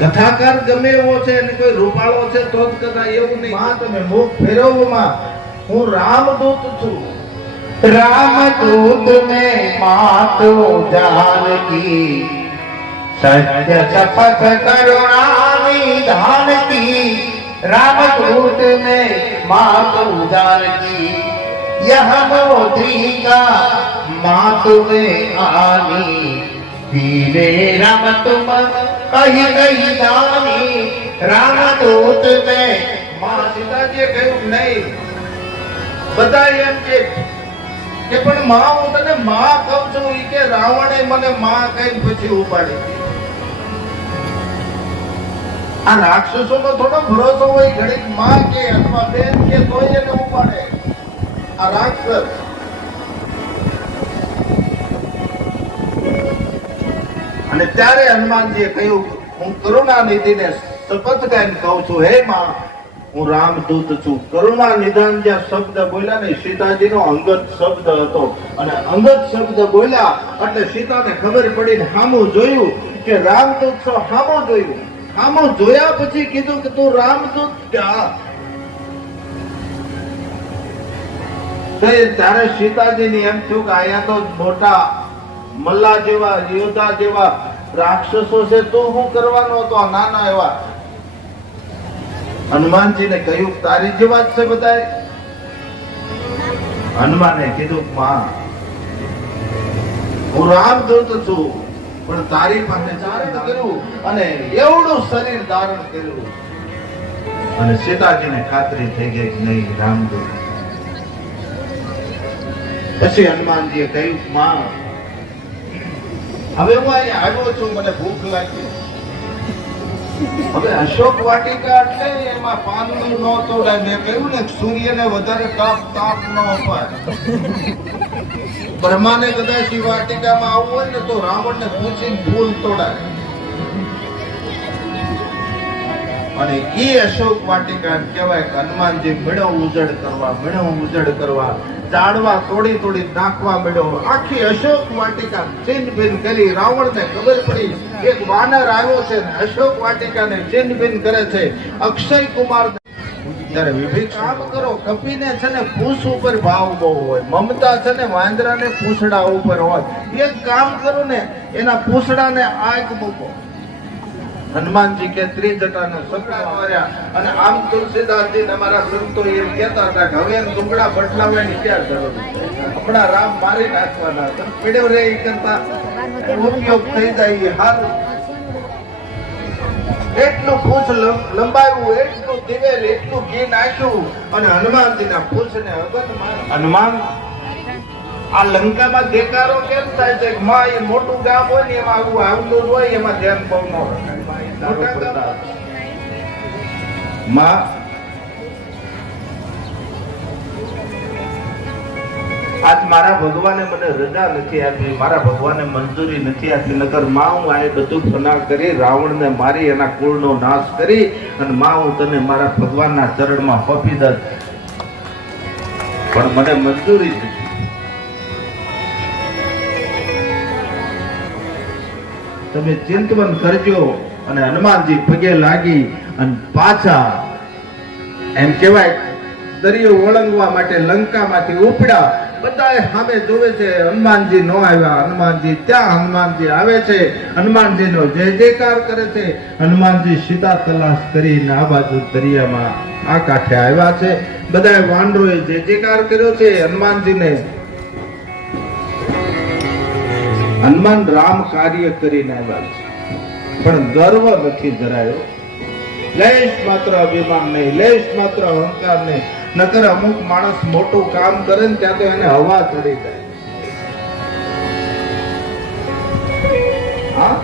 કથાકાર ગમે એવો છે અને કોઈ રૂપાળો છે તો જ કથા, એવું નહીં. માં તમે મુખ ફેરવોમાં હું રામદૂત છું. रामदूत में मातु जानकी सत्य शपथ करुणा निधान की. रामदूत में मातु जानकी यह मोदी का मातु में आनी. धीरे राम तुम कही कही जानी. रामदूत में માં સીતાજીએ કહ્યું નહીં. બધા એમ કે પણ માં હું તને માં કહું છું. ઈ કે રાવણે મને માં કઈ પછી ઉપાડી. આ રાક્ષસોનો થોડો ભરોસો હોય, ઘડીક માં કે અથવા બેન કે તોય એને ઉપાડે. આ રાક્ષસ. અને ત્યારે હનુમાનજીએ કહ્યું, હું કરુણાનિધિને શપથ કરીને કહું છું, હે માં હું રામદૂત છું. કરુણા નિધાન જ્યાં શબ્દ બોલ્યા ને, સીતાજીનો અંગત શબ્દ હતો અને અંગત શબ્દ બોલ્યા એટલે સીતાને ખબર પડી ને સામું જોયું કે રામદૂત છો. સામું જોયું, સામું જોયા પછી કીધું કે તું રામદૂત ક્યાં? ત્યારે સીતાજીને એમ થયું કે અહીંયા તો મોટા મલ્લા જેવા યોદ્ધા જેવા રાક્ષસો છે, તું શું કરવાનો હતો? નાના એવા. હનુમાનજીને કહ્યું તારી જેવા જ છે બધાય. હનુમાને કીધું માં હું રામદૂત છું, પણ તારી પાસે ધારણ કર્યું અને એવડું શરીર ધારણ કર્યું. અને સીતાજીને ખાતરી થઈ ગઈ કે નહીં રામદૂત. પછી હનુમાનજીએ કહ્યું માં હવે હું અહીંયા આવ્યો છું, મને ભૂખ લાગી. હવે અશોક વાટિકા એટલે એમાં પાનનું ન તોડાય. મેં કહ્યું ને સૂર્યને વધારે તાપ ન અપાય. બ્રહ્માને કદાચ ઈ વાટિકામાં આવવું હોય ને તો રાવણને પૂછીને ફૂલ તોડાય. અને ઈ અશોક વાટિકા કહેવાય કે હનુમાનજી મેળો ઉજળ કરવા ઝાડવા તોડી નાખવા મળ્યો. આખી અશોક વાટિકા છિન્ન ભિન્ન કરી. રાવણને ખબર પડી એક વાનર આવ્યો છે ને અશોક વાટિકાને છિન્ન ભિન્ન કરે છે. અક્ષય કુમાર ત્યારે વિભીષણ કામ કરો, કપીને છે ને પૂછ ઉપર ભાવ બહુ હોય, મમતા છે ને વાંદરાને પૂંછડા ઉપર હોય. એક કામ કરો ને એના પૂંછડાને આગ મૂકો. હનુમાનજી કે ત્રિજટાને સપના માર્યા. અને આમ તુલસીદાસજી ને અમારા સંતો એમ કહેતા હતા કે હવે ટુકડા બદલાવવાની ક્યાં જરૂર છે, આપણા રામ મારી નાખવાના. પીડ્યો રે એ કરતા ઉપયોગ થઈ જાય. હારું એટલું પૂછ લંબાવ્યું, એટલું દિવેલ, એટલું ઘી નાખ્યું અને હનુમાનજીના પૂછને હનુમાન આ લંકામાં દેકારો કેમ થાય છે? માં એ મોટું ગામ હોય ને એમાં આવું આવતું હોય, એમાં ધ્યાન બહુ ન રખાય. માં આજ મારા ભગવાને મને રજા નથી આપી, મારા ભગવાને મંજૂરી નથી આપી. નકર માં હું આ બધું ફના કરી રાવણને મારી એના કુળનો નાશ કરી અને માં હું તને મારા ભગવાનના ચરણમાં સોંપી દઉં, પણ મને મંજૂરી નથી. તમે ચિંતન કરજો. અને હનુમાનજી પગે લાગી અને પાછા એમ કહેવાય દરિયો ઓળંગવા માટે લંકામાંથી ઉપડ્યા. બધા સામે જોવે છે, હનુમાનજી નો આવ્યા. હનુમાનજી ત્યાં, હનુમાનજી આવે છે, હનુમાનજીનો જય જયકાર કરે છે. હનુમાનજી સીતા તલાશ કરીને આ બાજુ દરિયામાં આ કાંઠે આવ્યા છે. બધા વાનરોએ જય જયકાર કર્યો છે હનુમાનજીને. હનુમાન રામ કાર્ય કરીને આવ્યા છે, પણ ગર્વ નથી ધરાયો. લેશ માત્ર અભિમાન નહીં, લેશ માત્ર અહંકાર નહીં. નકર અમુક માણસ મોટું કામ કરે ને ત્યાં તો એને હવા ચડી જાય. હા,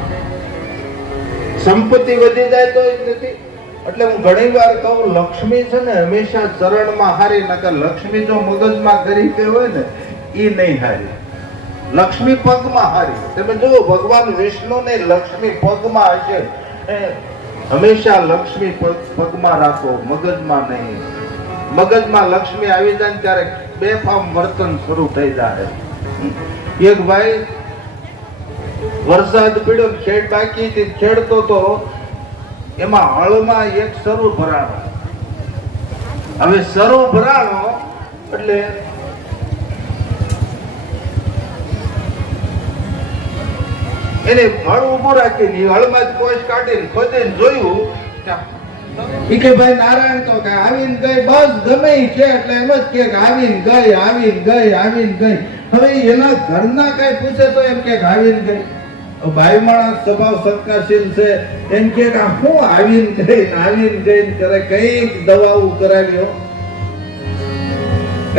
સંપત્તિ વધી જાય તો જ નથી. એટલે હું ઘણી વાર કહું, લક્ષ્મી છે ને હંમેશા ચરણમાં હારી, નકર લક્ષ્મી જો મગજમાં ગરીબે હોય ને એ નહીં હારી. લક્ષ્મી પગમાં હારી. તમે જુઓ, ભગવાન વિષ્ણુ ને લક્ષ્મી પગમાં હશે. હંમેશા લક્ષ્મી પગમાં રાખો, મગજમાં નહીં. મગજમાં લક્ષ્મી આવી જાય ને ત્યારે બેફામ વર્તન શરૂ થઈ જાય. એક ભાઈ વરસાદ પડ્યો, ખેડ બાકી હતી, ખેડતો તો એમાં હળમાં એક સરું ભરાણો. હવે સરું ભરાણો એટલે એને હળ ઉભો રાખીને હળમાં જ કોશ કાઢીને ખોદીને જોયું ઈ કે ભાઈ નારાયણ તો કે આવીને ગઈ, બસ ગમે ઈ છે એટલે એમ જ કે આવીને ગઈ, આવીને ગઈ, આવીને ગઈ. હવે એના ઘરના કઈ પૂછે તો એમ કે આવીને ગઈ. ભાઈ માણસ સ્વભાવ સત્કાશીલ છે, એમ કે હું આવીને ગઈ કરે. કઈક દવાઓ કરાવ્યો,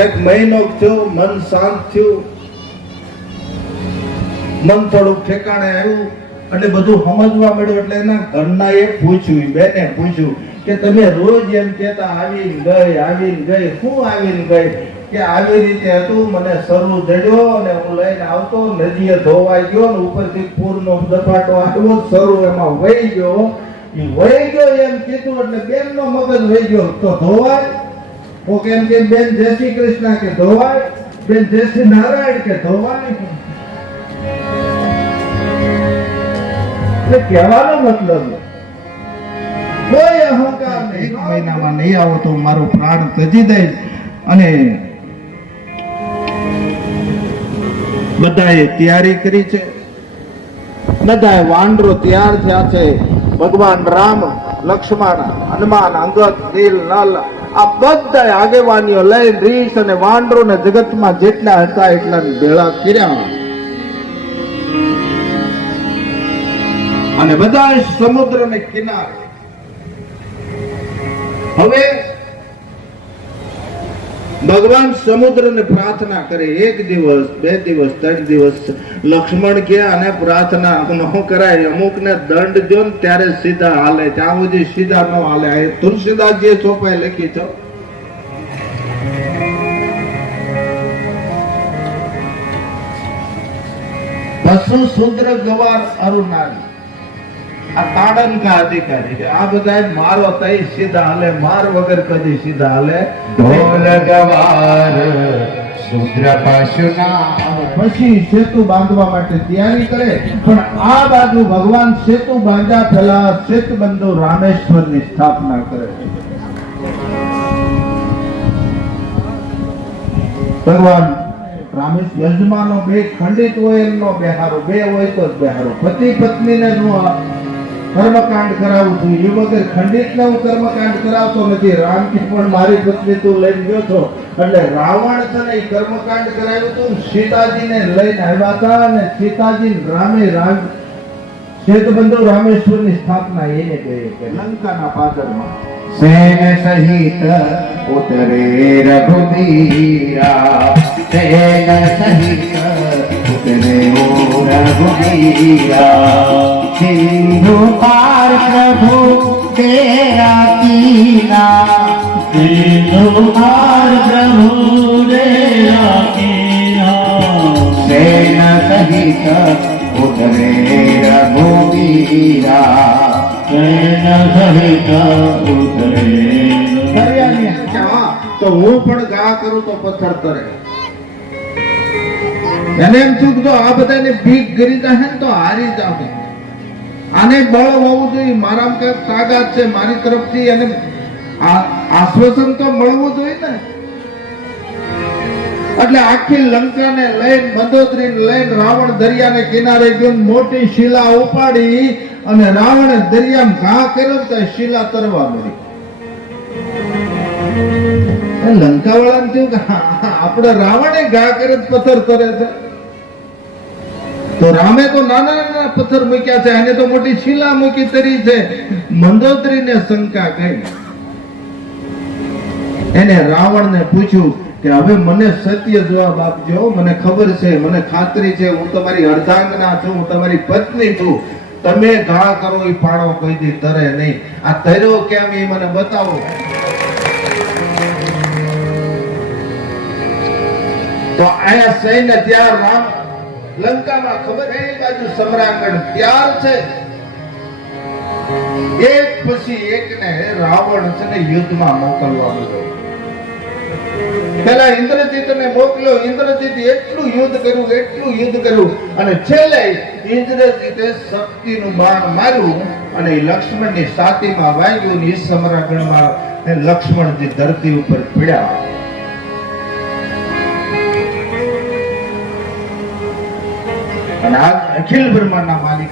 એક મહિનો થયો, મન શાંત થયું, મન થોડુંક ઠેકાણે આવ્યું એટલે બધું સમજવા મળ્યું. એટલે એના ઘરના એ પૂછ્યું, બેને પૂછ્યું કે તમે રોજ એમ કહેતા આવીને ગઈ, આવીને ગઈ, શું આવીને ગઈ? કે આવી રીતે હતું, મને સરું જડ્યો અને હું લઈને આવતો, નદીએ ધોવાઈ ગયો ને ઉપરથી પૂરનો દપાટો આવ્યો, સરું એમાં વહી ગયો. એ વહી ગયો એમ કીધું એટલે બેનનો મગજ વહી ગયો. તો ધોવાય? ઓકે, એમ કે બેન જય શ્રી કૃષ્ણ કે ધોવાય, બેન જય શ્રી નારાયણ કે ધોવાય. એટલે કહેવાનો મતલબ કોઈ અહંકાર નહીં. એક મહિનામાં નહીં આવો તો મારો પ્રાણ ત્યજી દઈશ. અને બધાએ તૈયારી કરી છે, બધાએ વાંડરો તૈયાર થયા છે. ભગવાન રામ, લક્ષ્મણ, હનુમાન, અંગદ, નીલ, નલ, આ બધા આગેવાનીઓ લઈ રીસ અને વાંડરો ને જગતમાં જેટલા હતા એટલા ભેળા કર્યા અને બધા સમુદ્ર ને કિનારે. હવે ભગવાન સમુદ્ર ને પ્રાર્થના કરે. 1 દિવસ, 2 દિવસ, 3 દિવસ લક્ષ્મણ કે અને પ્રાર્થના ન કરાય. અમુક ને દંડ દો ને ત્યારે સીધા હાલે, ત્યાં સુધી સીધા ન હાલે. તુલસીદાસજીએ ચોપાઈ લખી છે. પશુ શુદ્ર ગવાર અરુનારી, આ તાડન કા અધિકારી. આ બધા મારો તઈ સીધા હાલે, માર વગર કદી સીધા હાલે. ઢોલ ગવાર શુદ્ર પશુના. પછી સેતુ બાંધવા માટે તૈયારી કરે. પણ આ બાજુ ભગવાન સેતુ બાંધ્યા પહેલા સેતુબંધુ રામેશ્વર ની સ્થાપના કરે છે. ભગવાન રામેશ્વર યજમાનો 2 ખંડિત હોય એમનો બેહારો, 2 હોય તો જ બેહારો. પતિ પત્ની ને કર્મકાંડ કરાવું છું, એ વગર ખંડિત ને હું કર્મકાંડ કરાવતો નથી. રામ કે પણ મારી પત્ની તું લઈને ગયો છો એટલે રાવણ છે ને એ કર્મકાંડ કરાવ્યું હતું. સીતાજી ને લઈને આવ્યા હતા અને સીતાજી રામે સેતુબંધુ રામેશ્વર ની સ્થાપના એને કરી કે લંકાના પાદરમાં. સેન સહિત ઉતરે રઘુવીરા, સેન સહિત ઉતરે રઘુવીરા. સિંધુ પાર પ્રભુ તેરા कीना, सिंधु पार प्रभु तेरा कीना। सेन सहित उतरे रघुवीरा, सेन सहित उतरे। તો હું પણ ગા કરું તો પથ્થર કરે. એને એમ થયું તો આ બધાને ભીખ ગરી જાય ને તો હારી જાવ. આને બળ હોવું જોઈએ, મારા કઈક તાકાત છે, મારી તરફથી એને આશ્વાસન તો મળવું જોઈએ ને. એટલે આખી લંકાને લઈને મંદોદરીને લઈને રાવણ દરિયાને કિનારે ગયો, મોટી શિલા ઉપાડી અને રાવણે દરિયામાં ઘા કર્યો તો શિલા તરવા મળી. લંકા વાળાને થયું કે આપણે રાવણે ઘા કરે પથ્થર તરે છે, તો રામે તો નાના નાના પથ્થર મૂક્યા છે, આને તો મોટી શિલા મૂકી તરી છે. મંદોદરીને શંકા ગઈ. એને રાવણને પૂછ્યું કે હવે મને સત્ય જવાબ આપજો, મને ખબર છે, મને ખાતરી છે, હું તમારી અર્ધાંગના છું, હું તમારી પત્ની છું, તમે ઘા કરો એ પાણો કોઈ દી તરે નહીં, આ તર્યો કેમ એ મને બતાવો. તો આયા સૈન્ય ત્યાં રામ લંકામાં ખબર છે, એ બાજુ સમ્રાગણ ત્યાર છે, એક પછી એકને રાવણ છે ને યુદ્ધમાં મોકલવા માંડ્યો. પેલા ઇન્દ્રજીતને મોકલ્યો, ઇન્દ્રજીત એટલું યુદ્ધ કર્યું અને છેલ્લે ઇન્દ્રજીતે શક્તિનું બાણ માર્યું અને લક્ષ્મણની છાતીમાં વાગ્યું ને એ સમ્રાગણમાં લક્ષ્મણજી ધરતી ઉપર પડ્યા. અને આ અખિલ બ્રહ્માંડના માલિક